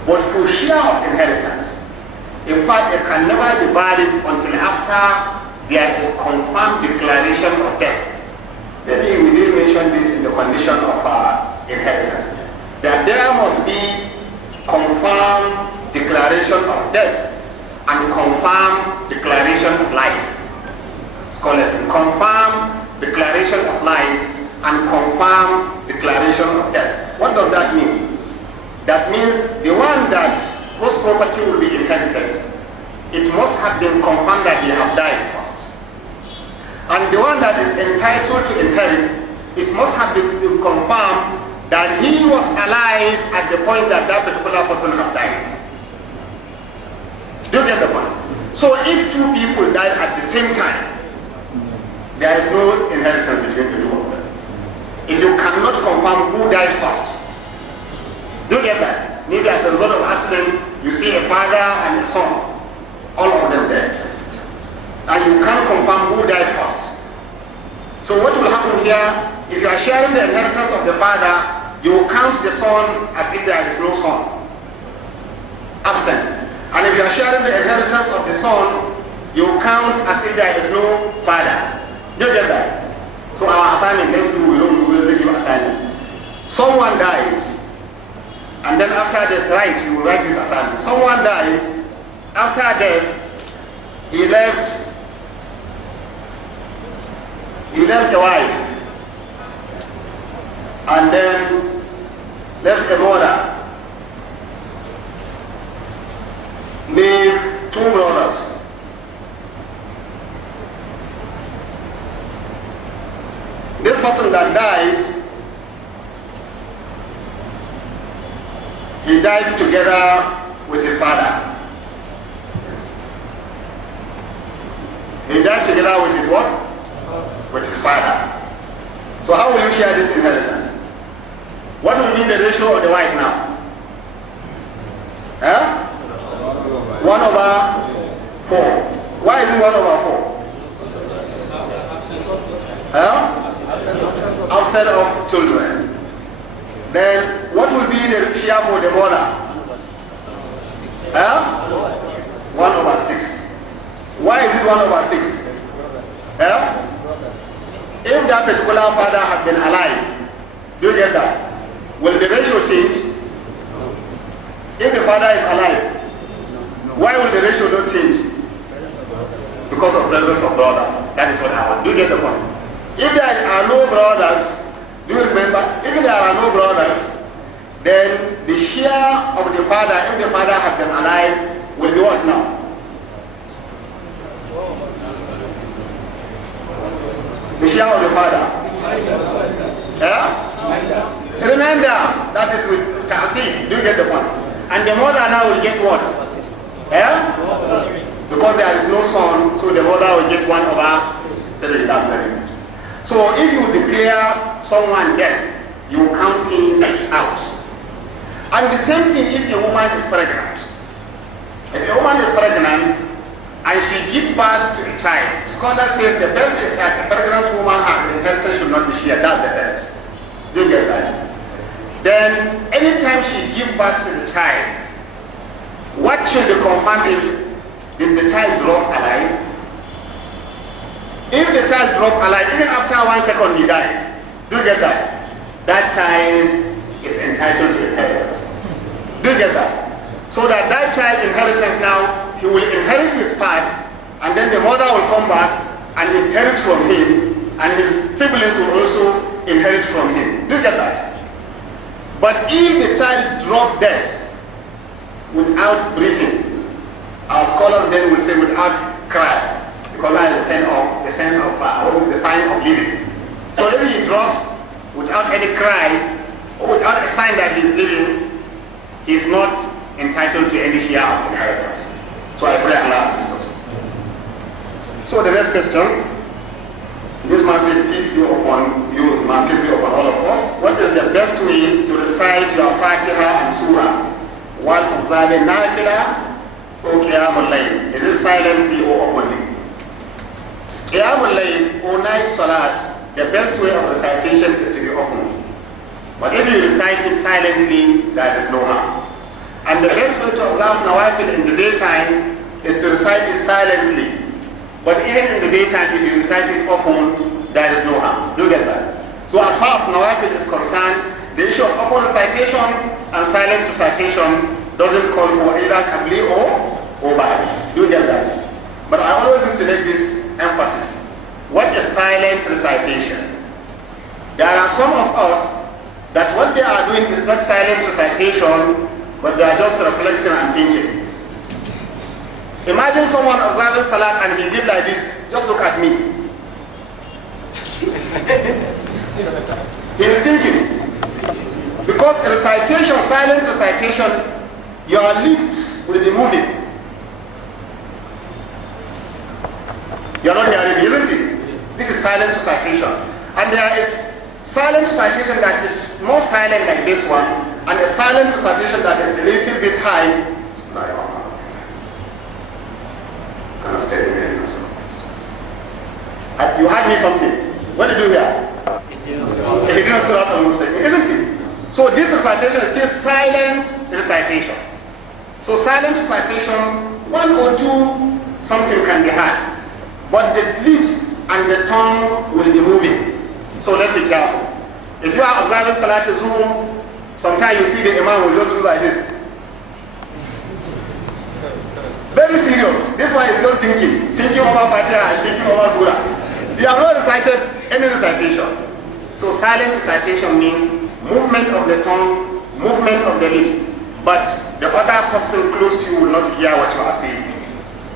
But for share of inheritance, in fact, it can never be valid until after there is confirmed declaration of death. Maybe we did mention this in the condition of inheritance, that there must be confirmed declaration of death and confirmed declaration of life. Scholars say confirmed declaration of life and confirmed declaration of death. What does that mean? That means the one whose property will be inherited, it must have been confirmed that he have died first. And the one that is entitled to inherit, it must have been confirmed that he was alive at the point that that particular person have died. Do you get the point? So if two people died at the same time, there is no inheritance between the two of them. If you cannot confirm who died first, do you get that? Maybe as a result of accident, you see a father and a son, all of them dead. And you can't confirm who died first. So what will happen here, if you are sharing the inheritance of the father, you count the son as if there is no son, absent. And if you are sharing the inheritance of the son, you count as if there is no father. Do you get that? So our assignment, next week we will give assignment. Someone died, and then after death, you will write this assignment. Someone died, after death, he left a wife, and then left a mother, leave two brothers. This person that died, he died together with his father. He died together with his what? With his father. So how will you share this inheritance? What will be the ratio of the wife now? 1/4. Why is it 1/4? Outside of children. Then what will be the share for the mother? 1/6. Why is it 1/6? If that particular father had been alive, do you get that? Will the ratio change? If the father is alive, why will the ratio not change? Because of presence of brothers. That is what I want. Do you get the point? If there are no brothers, do you remember? If there are no brothers, then the share of the father, if the father had been alive, will be what now? The share of the father. Remember, that is with Tafseer. Do you get the point? And the mother now will get what? Because there is no son, so the mother will get 1/3. That's very good. So if you declare someone dead, you count him out. And the same thing if a woman is pregnant. If a woman is pregnant and she gives birth to a child, scholar says the best is that a pregnant woman her inheritance should not be shared. That's the best. Do you get that? Then anytime she gives birth to the child, what should be confirmed is, did the child drop alive? If the child dropped alive, even after 1 second he died, do you get that? That child is entitled to inheritance. Do you get that? So that child inheritance now, he will inherit his part, and then the mother will come back and inherit from him, and his siblings will also inherit from him. Do you get that? But if the child dropped dead without breathing, our scholars then will say without cry, because that is the sign of living. So if he drops without any cry or without a sign that he is living, he is not entitled to any share of inheritance. So I pray Allah assist us. So the next question, this man said, peace be upon you, man, peace be upon all of us. What is the best way to recite your Fatiha and Surah while observing Nafila or Qiyamul Layl? Is it silently or openly? Qiyamul Layl or night Salat, the best way of recitation is to be open. But if you recite it silently, there is no harm. And the observe nawafil in the daytime is to recite it silently. But even in the daytime, if you recite it open, there is no harm. Do you get that? So as far as nawafil is concerned, the issue of open recitation and silent recitation doesn't call for either qabli or ba'di. Do you get that? But I always used to make this emphasis. What is silent recitation? There are some of us that what they are doing is not silent recitation, but they are just reflecting and thinking. Imagine someone observing salat and he did like this. Just look at me. He is thinking. Because recitation, silent recitation, your lips will be moving. You are not hearing, isn't it? This is silent recitation. And there is silent recitation that is more silent like this one, and a silent recitation that is a little bit high. You had me something. What did you hear? It didn't surah al-Mustaqim, isn't it? So this recitation is still silent recitation. So silent recitation, one or two, something can be heard. But the lips and the tongue will be moving. So let's be careful. If you are observing Salat Zuhr, sometimes you see the Imam will just do like this. Very serious. This one is just thinking over Fatiha and thinking over Surah. You have not recited any recitation. So silent recitation means movement of the tongue, movement of the lips, but the other person close to you will not hear what you are saying.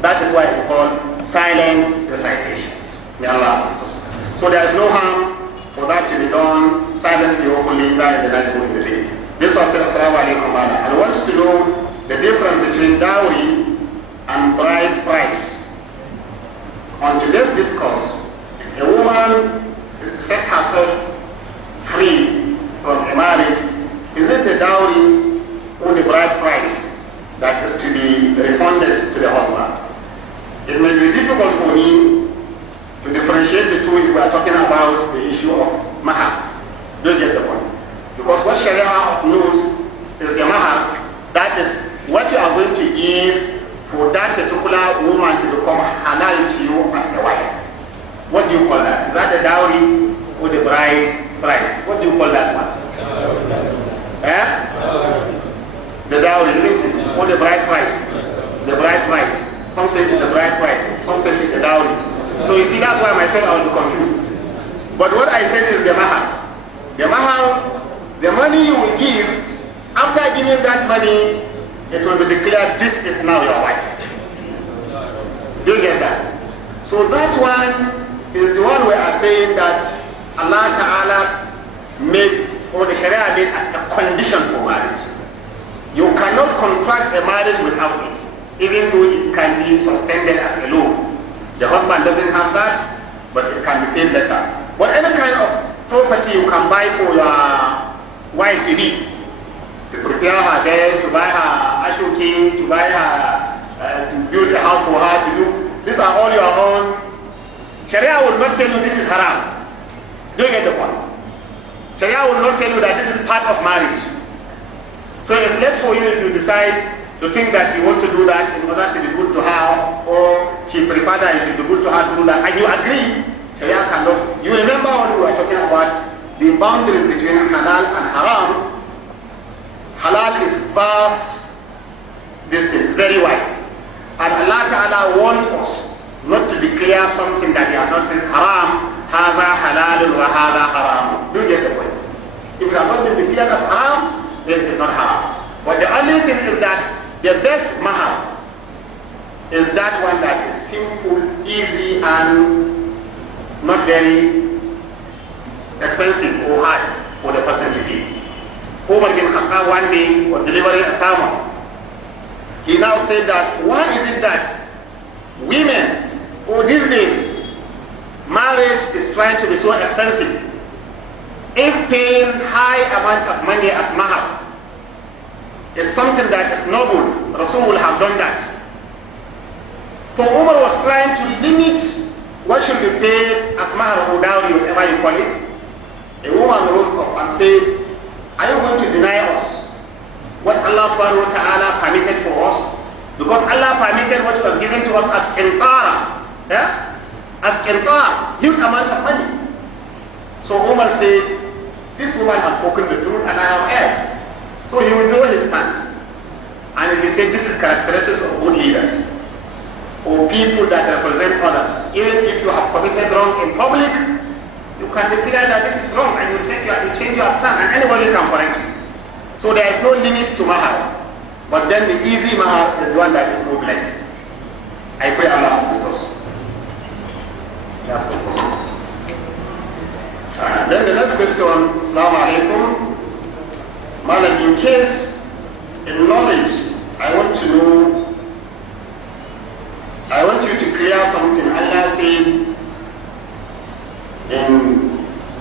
That is why it's called silent recitation. May Allah assist us. So there is no harm for that to be done silently or openly, either in the night or in the day. This was said, Assalamu alaikum. I want you to know the difference between dowry and bride price. On today's discourse, a woman is to set herself free from a marriage. Is it the dowry or the bride price that is to be refunded to the husband? It may be difficult for me to differentiate the two if we are talking about the issue of mahar. Do you get the point? Because what Sharia knows is the mahar, that is what you are going to give for that particular woman to become halal to you as a wife. What do you call that? Is that the dowry or the bride price? What do you call that one? The dowry, isn't it? Or the bride price? The bride price. Some say it's the bride price. Some say it's the dowry. So you see, that's why myself I will be confused. But what I said is the mahar. The mahar, the money you will give, after giving that money, it will be declared, this is now your wife. Do you get that? So that one is the one we are saying that Allah Ta'ala made, or the Sharia made as a condition for marriage. You cannot contract a marriage without it, even though it can be suspended as a loan. The husband doesn't have that, but it can be paid later. But any kind of property you can buy for your wife to be, to prepare her bed, to buy her ashoki, to buy her, to build a house for her to do, these are all your own. Sharia will not tell you this is haram. Do you get the point? Sharia will not tell you that this is part of marriage. So it's left for you if you decide to think that you want to do that in order to be good to her, or she prefers that it should be good to her to do that, and you agree, Sharia cannot. You remember when we were talking about the boundaries between halal and haram. Halal is vast distance, very wide. And Allah Ta'ala wants us not to declare something that He has not said haram, haza halalun wa haza haram. Do you get the point? If it has not been declared as haram, then it is not haram. But the only thing is that the best mahar is that one that is simple, easy, and not very expensive or hard for the person to give. Umar bin Khattab one day was delivering a sermon. He now said that, why is it that women, or these days, marriage is trying to be so expensive? If paying high amount of money as mahar is something that is noble, Rasul will have done that. So Umar was trying to limit what should be paid as mahar or dowry, whatever you call it. A woman rose up and said, are you going to deny us what Allah subhanahu wa ta'ala permitted for us? Because Allah permitted what was given to us as qintara. Yeah? As qintara, huge amount of money. So Umar said, this woman has spoken the truth and I have heard. So he withdrew his hand. And it is said this is characteristics of good leaders or people that represent others. Even if you have committed wrong in public, you can declare that this is wrong and you change your stand and anybody can correct you. So there is no limit to mahar. But then the easy mahar is the one that is no blessed. I pray Allah assist us. That's good. Then the next question, Assalamu alaikum. Malam, in case, in knowledge, I want you to clear something. Allah said in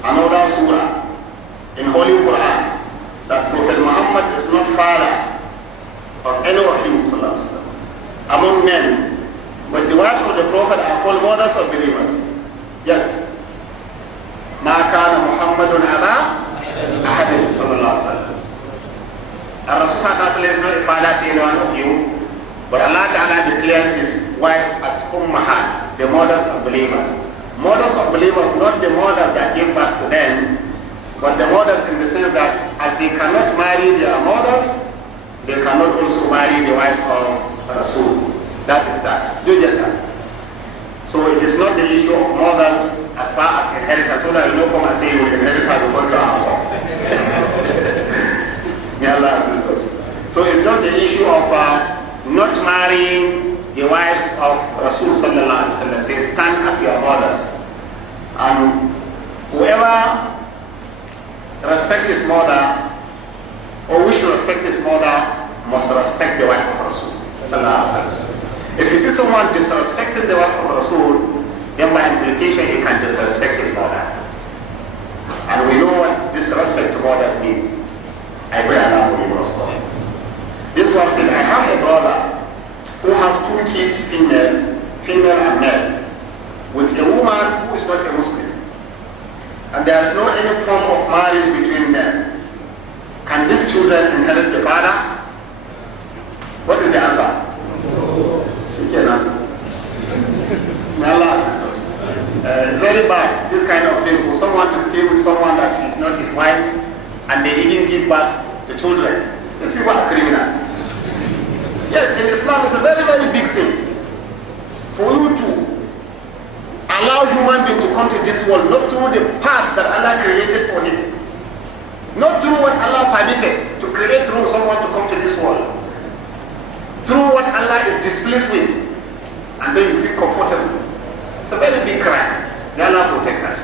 another surah, in Holy Quran, that Prophet Muhammad is not father of any of you, among men. But the wives of the Prophet are called mothers of believers. Yes. ما كان محمد أبا أحد صلى الله عليه وسلم. Rasul is not a father to any one of you, but Allah Ta'ala declared his wives as ummahat, the mothers of believers. Mothers of believers, not the mothers that give birth to them, but the mothers in the sense that as they cannot marry their mothers, they cannot also marry the wives of Rasul. That is that. Do you get that? So it is not the issue of mothers as far as inheritance, so that you don't come and say you will inherit her because you are handsome. May Allah assist us. So it's just the issue of not marrying the wives of Rasul sallallahu alaihi wasallam. They stand as your mothers. And whoever respects his mother, or wish to respect his mother, must respect the wife of Rasul sallallahu alaihi wasallam. If you see someone disrespecting the wife of Rasul, then by implication he can disrespect his mother. And we know what disrespect to mothers means. I pray Allah will give us for him. This one said, I have a brother who has 2 kids, female and male, with a woman who is not a Muslim. And there is no any form of marriage between them. Can these children inherit the father? What is the answer? She cannot. May Allah assist us. It's very bad, this kind of thing, for someone to stay with someone that is not his wife, and they didn't give birth to children. These people are criminals. Yes, in Islam it's a very, very big sin for you to allow human being to come to this world, not through the path that Allah created for him, not through what Allah permitted to create through someone to come to this world, through what Allah is displeased with, and then you feel comfortable. It's a very big crime. May Allah protect us.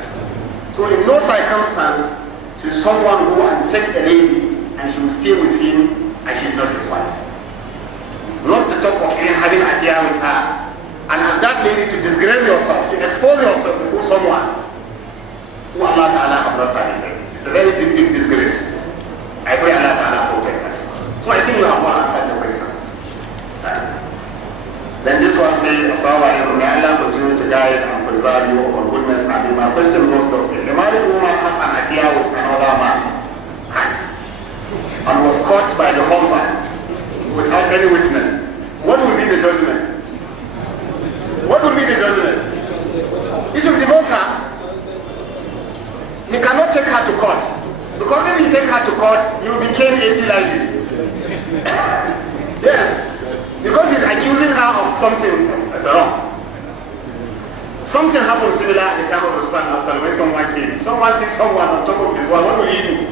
So in no circumstance should someone go and take a lady and she will stay with him and she's not his wife. Not to talk of him having an affair with her, and as that lady to disgrace yourself, to expose yourself before someone who Allah Ta'ala have not permitted. It's a very big, big disgrace. I pray Allah Ta'ala protect us. So I think you have not answered the question. Then this one says, Assalamu alaikum, may Allah continue to guide and preserve you on goodness. And my question goes thus: if a married woman has an affair with another man and was caught by the husband without any witness, what will be the judgment? What will be the judgment? He should divorce her. He cannot take her to court, because if he take her to court, he will be caned 80 lashes. Yes. Because he's accusing her of something wrong. Something happened similar at the time of the Rasul when someone came. Someone sees someone on top of his wall, what will he do?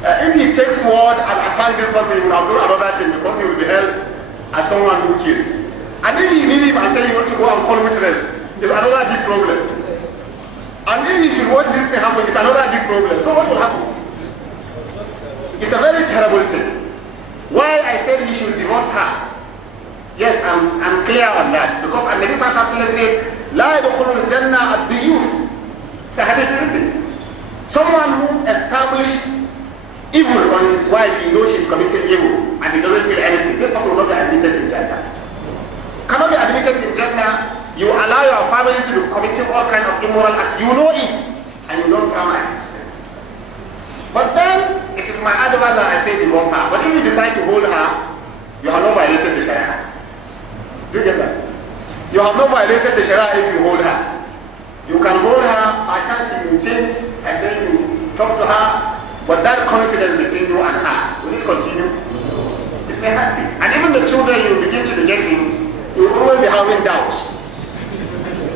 If he takes sword and attack this person, he will have done another thing, because he will be held as someone who kills. And if he leave him and say he want to go and call witness, it's another big problem. And if he should watch this thing happen, it's another big problem. So what will happen? It's a very terrible thing. Why I said he should divorce her? Yes, I'm clear on that. Because Nabi Sallallahu Alaihi Wasallam said, La yadkhulul jannah ad-diyuf. It's a hadith, isn't it? Someone who established evil on his wife, he knows she's committing evil, and he doesn't feel anything. This person will not be admitted in Jannah. Cannot be admitted in Jannah. You allow your family to be committing all kind of immoral acts. You know it, and you don't frown at it. But then, it is is my advice that I say divorce her. But if you decide to hold her, you have not violated the Sharia. Do you get that? You have not violated the Sharia if you hold her. You can hold her, by chance you will change, and then you talk to her, but that confidence between you and her, will it continue? It may happen. And even the children you begin to be getting, you will always be having doubts.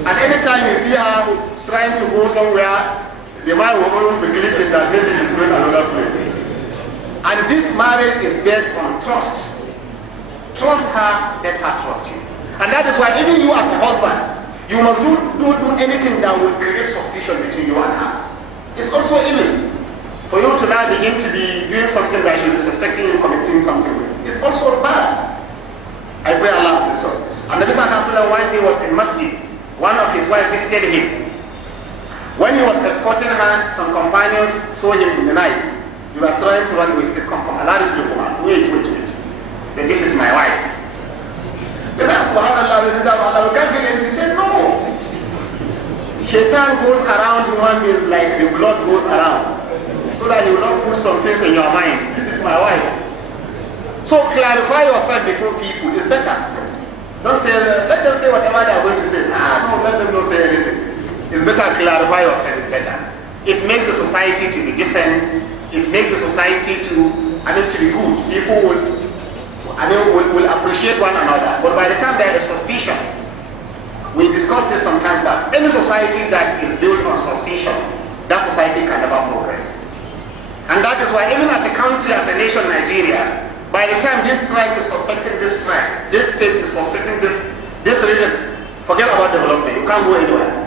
And anytime you see her trying to go somewhere, the man will always be believing that maybe she's going another place. And this marriage is based on trust. Trust her, let her trust you. And that is why even you as a husband, you must do anything that will create suspicion between you and her. It's also evil for you to now begin to be doing something that she will be suspecting you committing something with. It's also bad. I pray Allah assist us. And Nabi Sallallahu Alaihi Wasallam, one day was in masjid. One of his wives visited him. When he was escorting her, some companions saw him in the night. They were trying to run away. He said, come, Allah is looking. Wait. He said, this is my wife. They said, subhanallah, Allah, confidence. He said, no. Shaitan goes around human beings like the blood goes around. So that he will not put some things in your mind. This is my wife. So clarify yourself before people. It's better. Don't say, let them say whatever they are going to say. No, let them not say anything. It's better clarify yourself. It's better. It makes the society to be decent. It makes the society to be good. People will appreciate one another. But by the time there is suspicion, we discussed this sometimes back. Any society that is built on suspicion, that society can never progress. And that is why even as a country, as a nation, Nigeria, by the time this tribe is suspecting this tribe, this state is suspecting this region, forget about development. You can't go anywhere.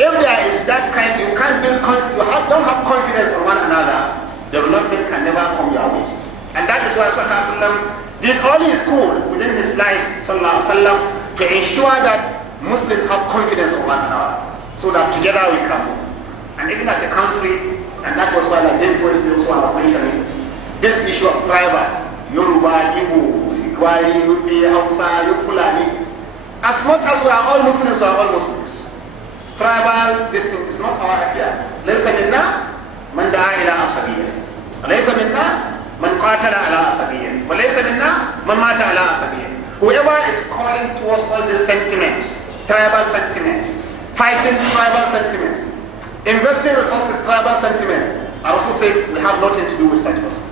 If there is that kind, you can't build, don't have confidence on one another, development can never come your ways. And that is why Sallallahu did all his school within his life, Sallallahu to ensure that Muslims have confidence on one another, so that together we can move. And even as a country, and that was why like David Voice also was mentioning, this issue of tribal, Yoruba, Igbo, Igwari, Nubi, Hausa, Fulani, as much as we are all Muslims, we are all Muslims. Tribal, this thing is not our affair. ليس منا من دعا إلى عصبية، وليس منا من قاتل على عصبية، وليس منا من مات على عصبية. Whoever is calling towards all these sentiments, tribal sentiments, fighting tribal sentiments, investing resources, tribal sentiment, I also say we have nothing to do with such person.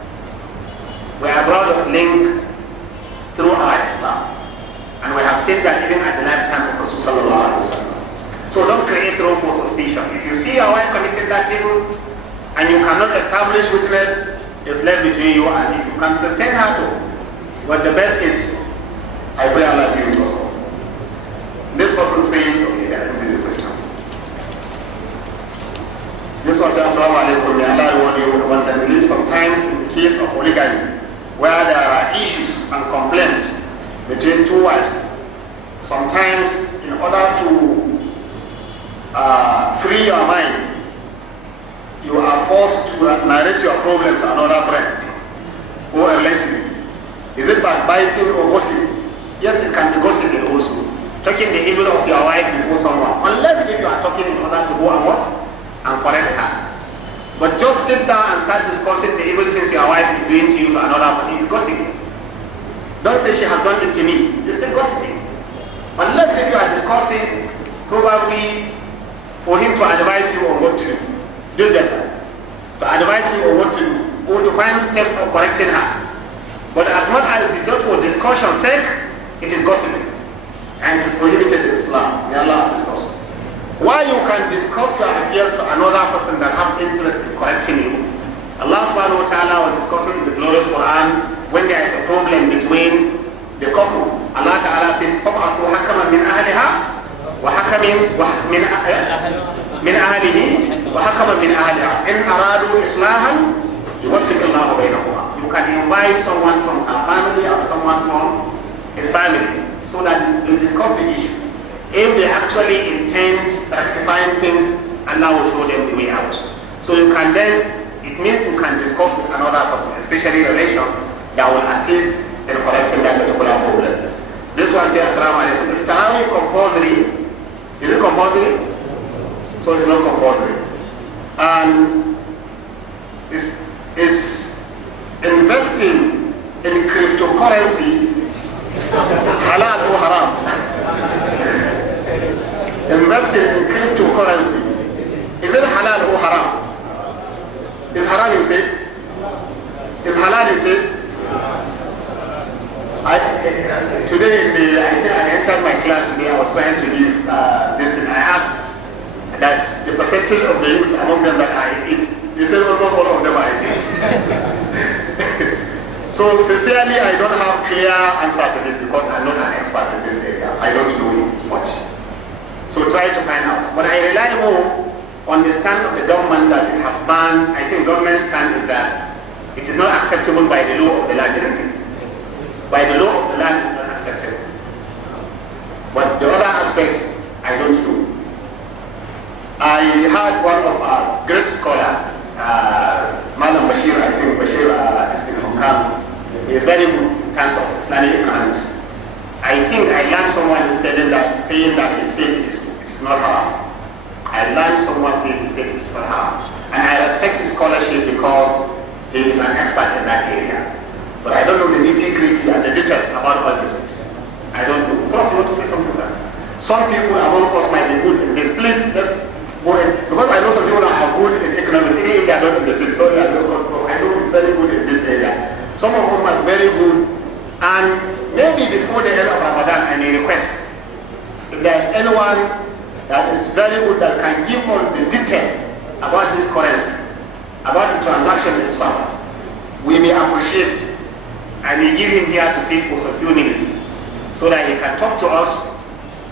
We are brothers linked through our Islam. And we have seen that even at the lifetime of Rasulullah. So don't create room for suspicion. If you see your wife committing that evil and you cannot establish witness, it's left between you and if you can sustain her too. But the best is, I pray Allah give it to us all. This person saying, okay, this is a question. This one says, Assalamu alaikum, may Allah reward you with abundantly. Sometimes in the case of polygamy, where there are issues and complaints between two wives, sometimes in order to free your mind, you are forced to narrate your problem to another friend or a relative. Is it backbiting or gossip? Yes, it can be gossiping also. Talking the evil of your wife before someone. Unless if you are talking in order to go and what? And correct her. But just sit down and start discussing the evil things your wife is doing to you to another person. It's gossiping. Don't say she has done it to me. It's still gossiping. Unless if you are discussing, probably for him to advise you on what to do. Do you get that? To advise you on what to do. Or to find steps of correcting her. But as much as it's just for discussion's sake, it is gossiping. And it is prohibited in Islam. May Allah assist us. Why you can discuss your affairs to another person that have interest in correcting you. Allah subhanahu wa ta'ala was discussing in the glorious Quran when there is a problem between the couple. Allah ta'ala said, فَبْعَثُوا حَكَمًا مِنْ أَهْلِهَا وَحَكَمٍ مِنْ أَهْلِهِ وَحَكَمًا مِنْ أَهْلِهَا إِنْ أَرَادُوا إِصْلَاحًا يُوَفِّقِ اللَّهُ بَيْنَهُمَا. You can invite someone from her family or someone from his family so that you discuss the issue. If they actually intend rectifying things, Allah will show them the way out. So you can then, it means you can discuss with another person, especially relation, that will assist in correcting that particular problem. This one says, Assalamu alaikum. Is Tarawih compulsory? Is it compulsory? So it's not compulsory. And is investing in cryptocurrencies halal or haram? Investing in cryptocurrency, is it halal or haram? Is haram, you say? Is halal, you say? Today, I entered my class today. I was trying to give this thing. I asked that the percentage of the youth among them that I eat. They said almost all of them I eat. So sincerely, I don't have clear answer to this because I'm not an expert in this area. I don't know much. So try to find out. But I rely more on the stand of the government that it has banned. I think government's stand is that it is not acceptable by the law of the land, isn't it? By the law of the land, it's not acceptable. But the other aspects, I don't know. I had one of our great scholar, Madam Bashir, I think Bashir is from Kano. He is very good in terms of Islamic economics. I think I learned someone saying that he said it is not haram. I learned someone saying it is not haram. And I respect his scholarship because he is an expert in that area. But I don't know the nitty-gritty and the details about all these things. I don't know. Prof, you want to say something, sir? Some people among us might be good in this. Please, let's go in. Because I know some people that are good in economics, even if they are not in the field. So yeah, just one prof. I know he's very good in this area. Some of us might be very good. And maybe before the end of Ramadan, I may request, if there is anyone that is very good that can give us the detail about this currency, about the transaction itself, we may appreciate and we give him here to say for some few minutes so that he can talk to us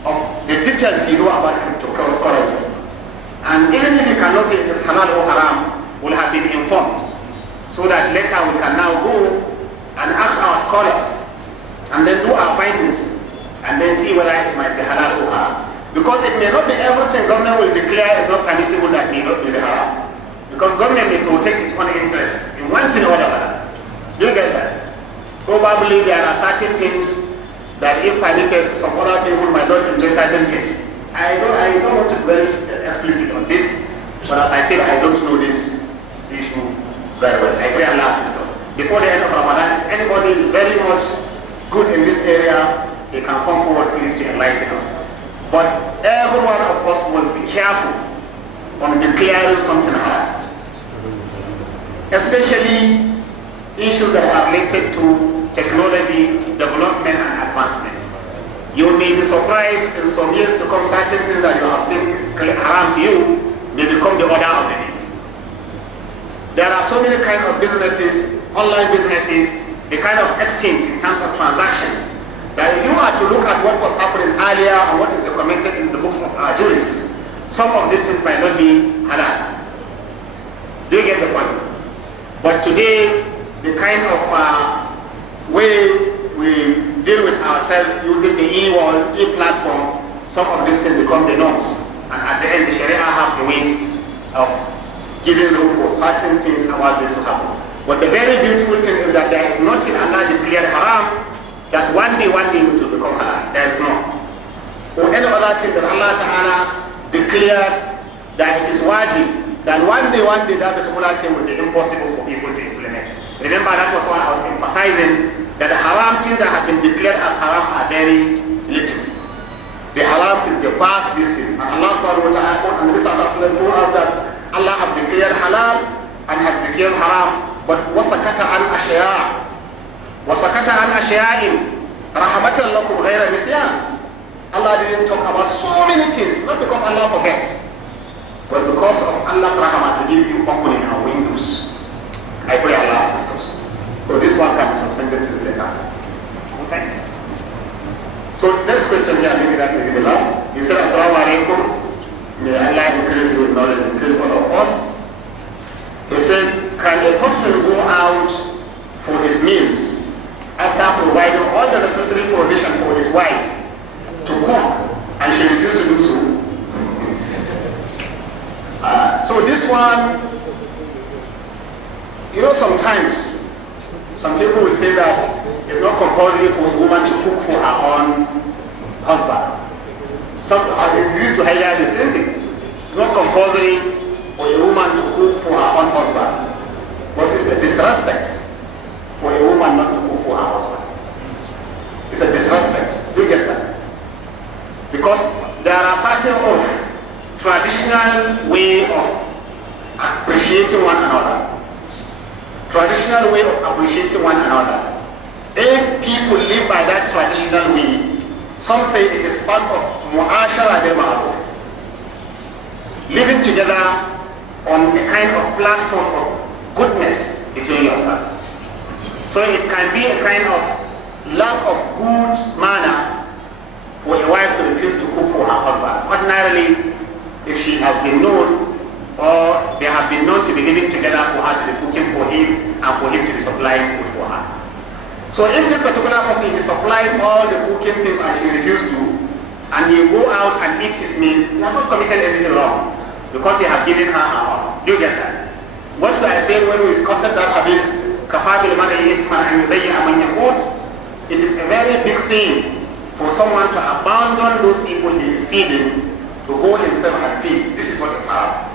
of the details he know about cryptocurrency. And even if he cannot say it is halal or haram, we'll have been informed so that later we can now go and ask our scholars and then do our findings and then see whether it might be halal or haram. Because it may not be everything government will declare is not permissible that may not be haram. Because government may protect its own interest in one thing or another. Do you get that? Probably there are certain things that if permitted, some other people might not enjoy certain things. I don't want to be very explicit on this, but as I said, I don't know this issue very well. I pray Allah assist us. Before the end of Ramadan, if anybody is very much good in this area, they can come forward please to enlighten us. But every one of us must be careful on declaring something haram. Especially issues that are related to technology, development and advancement. You may be surprised in some years to come certain things that you have seen is haram to you may become the order of the day. There are so many kinds of businesses, online businesses, the kind of exchange in terms of transactions, that if you are to look at what was happening earlier and what is documented in the books of our jurists, some of these things might not be halal. Do you get the point? But today, the kind of way we deal with ourselves using the e-world, e-platform, some of these things become the norms. And at the end, the Sharia have the ways of giving room for certain things about this to happen. But the very beautiful thing is that there is nothing Allah declared haram that one day it will become halal. There is no. Or any other thing that Allah Ta'ala declared that it is wajib, that one day that particular thing will be impossible for people to implement. Remember, that was why I was emphasizing that the haram things that have been declared as haram are very little. The haram is the vast distance. And Allah subhanahu wa ta'ala and Nabi sallallahu alayhi wa sallam told us that Allah have declared halal and have declared haram. But وَسَكَتَ عَنْ أَشْيَاءٍ وَسَكَتَ عَنْ أَشْيَاءٍ رَحْمَةً لَكُمْ غَيْرَ نِسْيَانٍ. Allah didn't talk about so many things, not because Allah forgets, but because of Allah's rahmah to give you opening our windows. I pray Allah assist us. So this one can be suspended till later. Okay. So next question here, maybe that may be the last. He said, Assalamu alaikum. May Allah increase you with knowledge, increase all of us. He said, can a person go out for his meals after providing all the necessary provision for his wife to cook and she refused to do so? So this one, you know, sometimes some people will say that it's not compulsory for a woman to cook for her own husband. Some refuse to hire this, isn't it? It's not compulsory for a woman to cook for her own husband. Because it's a disrespect for a woman not to cook for her husband. It's a disrespect. Do you get that? Because there are certain of traditional way of appreciating one another. Traditional way of appreciating one another. If people live by that traditional way, some say it is part of mu'ashara bil ma'ruf. Living together on a kind of platform of goodness between yourselves. So it can be a kind of lack of good manner for a wife to refuse to cook for her husband. Ordinarily, if she has been known or they have been known to be living together, for her to be cooking for him and for him to be supplying food for her. So if this particular person is supplying all the cooking things and she refused to, and he go out and eat his meal, he has not committed anything wrong because he has given her her own. Do you get that? What we are saying when we quoted that hadith, it is a very big sin for someone to abandon those people he is feeding to go himself and feed. This is what is haram.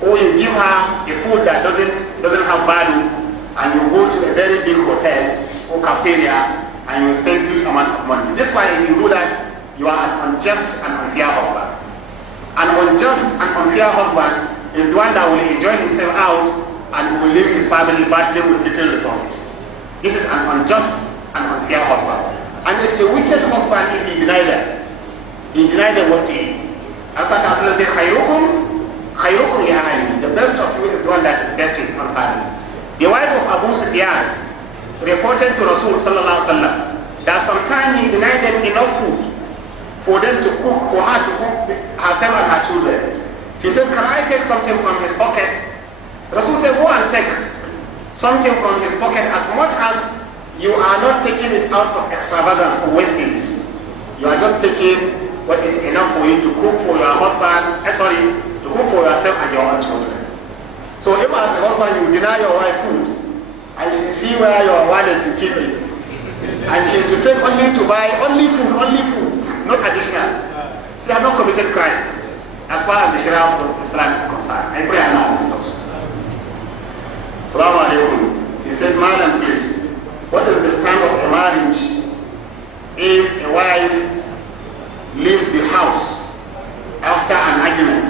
Or you give her a food that doesn't have value, and you go to a very big hotel or cafeteria and you spend huge amount of money. This is why if you do that, you are an unjust and unfair husband. An unjust and unfair husband is the one that will enjoy himself out and will leave his family badly with little resources. This is an unjust and unfair husband. And it's a wicked husband if he denied them. He denied them what to eat. And sometimes they say, the best of you is the one that is best to his own family. The wife of Abu Sufyan reported to Rasul sallallahu alaihi wasallam that sometimes he denied them enough food for them to cook, for her to cook herself and her children. She said, can I take something from his pocket? Rasul said, go and take something from his pocket, as much as you are not taking it out of extravagance or wastage. You are just taking what is enough for you to cook for your husband, to cook for yourself and your own children. So if as a husband you deny your wife food, and she see where your wallet to keep it, and she is to take only to buy only food, not additional, she has not committed crime as far as the Sharia of Islam is concerned. I pray Allah assist us. Assalamu alaikum. He said, Madam, please, what is the stand of a marriage if a wife leaves the house after an argument?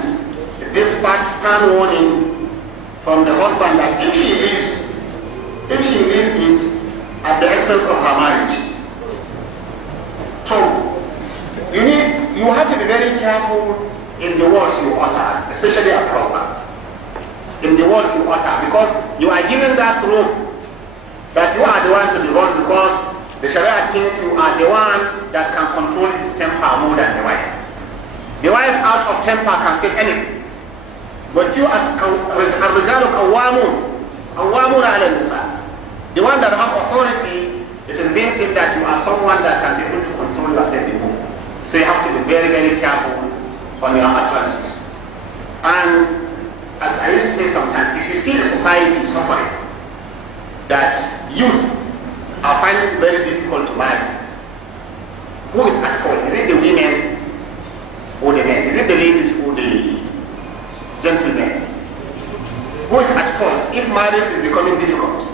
Is this part stand warning from the husband that if she leaves it at the expense of her marriage? True. You have to be very careful in the words you utter, especially as a husband. In the words you utter, because you are given that rope that you are the one to divorce, because the Sharia think you are the one that can control his temper more than the wife. The wife out of temper can say anything. But you as الرجال قوامون على النساء, the one that have authority, it is being said that you are someone that can be able to control yourself in home. So you have to be very, very careful on your utterances. And as I used to say sometimes, if you see a society suffering, that youth are finding it very difficult to marry, who is at fault? Is it the women or the men? Is it the ladies or the gentlemen? Who is at fault if marriage is becoming difficult?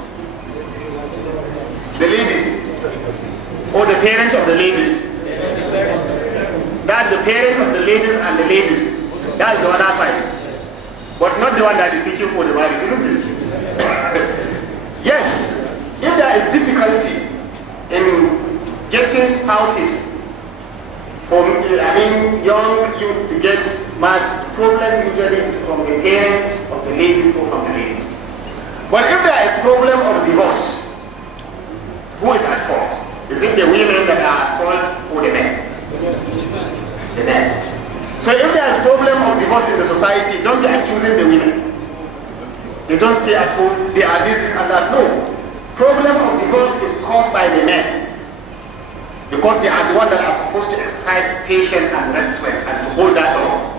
The ladies or the parents of the ladies? That the parents of the ladies and the ladies, that's the other side. But not the one that is seeking for the marriage, isn't it? Yes, if there is difficulty in getting spouses for young youth to get married, the problem usually is from the parents of the ladies or from the ladies. But if there is problem of divorce, who is at fault? Is it the women that are at fault or the men? The men. So if there is problem of divorce in the society, don't be accusing the women. They don't stay at home, they are this and that. No. Problem of divorce is caused by the men. Because they are the ones that are supposed to exercise patience and restraint and to hold that on.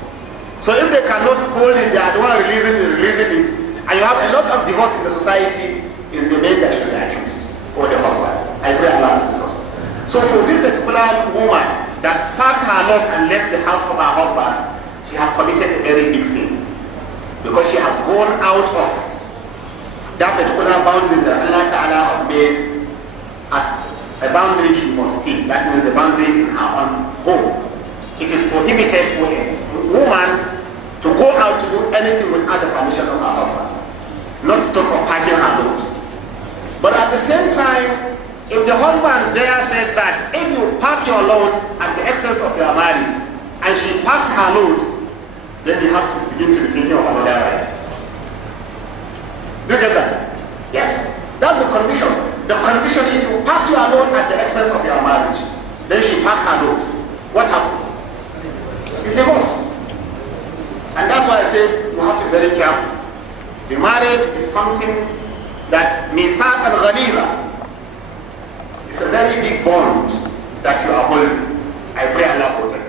So if they cannot hold it, they are the one releasing it. And you have a lot of divorce in the society, is the men that should be accused, or the husband. I pray Allah assist us. So for this particular woman that packed her lot and left the house of her husband, she has committed a very big sin. Because she has gone out of that particular boundaries that Allah Ta'ala have made as a boundary she must stay. That means the boundary in her own home. It is prohibited for a woman to go out to do anything without the permission of her husband. Not to talk of packing her load. But at the same time, if the husband there said that if you pack your load at the expense of your marriage, and she packs her load, then he has to begin to be thinking of another way. Do you get that? Yes. That's the condition. The condition is if you pack your load at the expense of your marriage, then she packs her load. What happened? It's divorce. And that's why I say you have to be very careful. The marriage is something that mithaq al-ghaliza. It's a very big bond that you are holding. I pray Allah protect.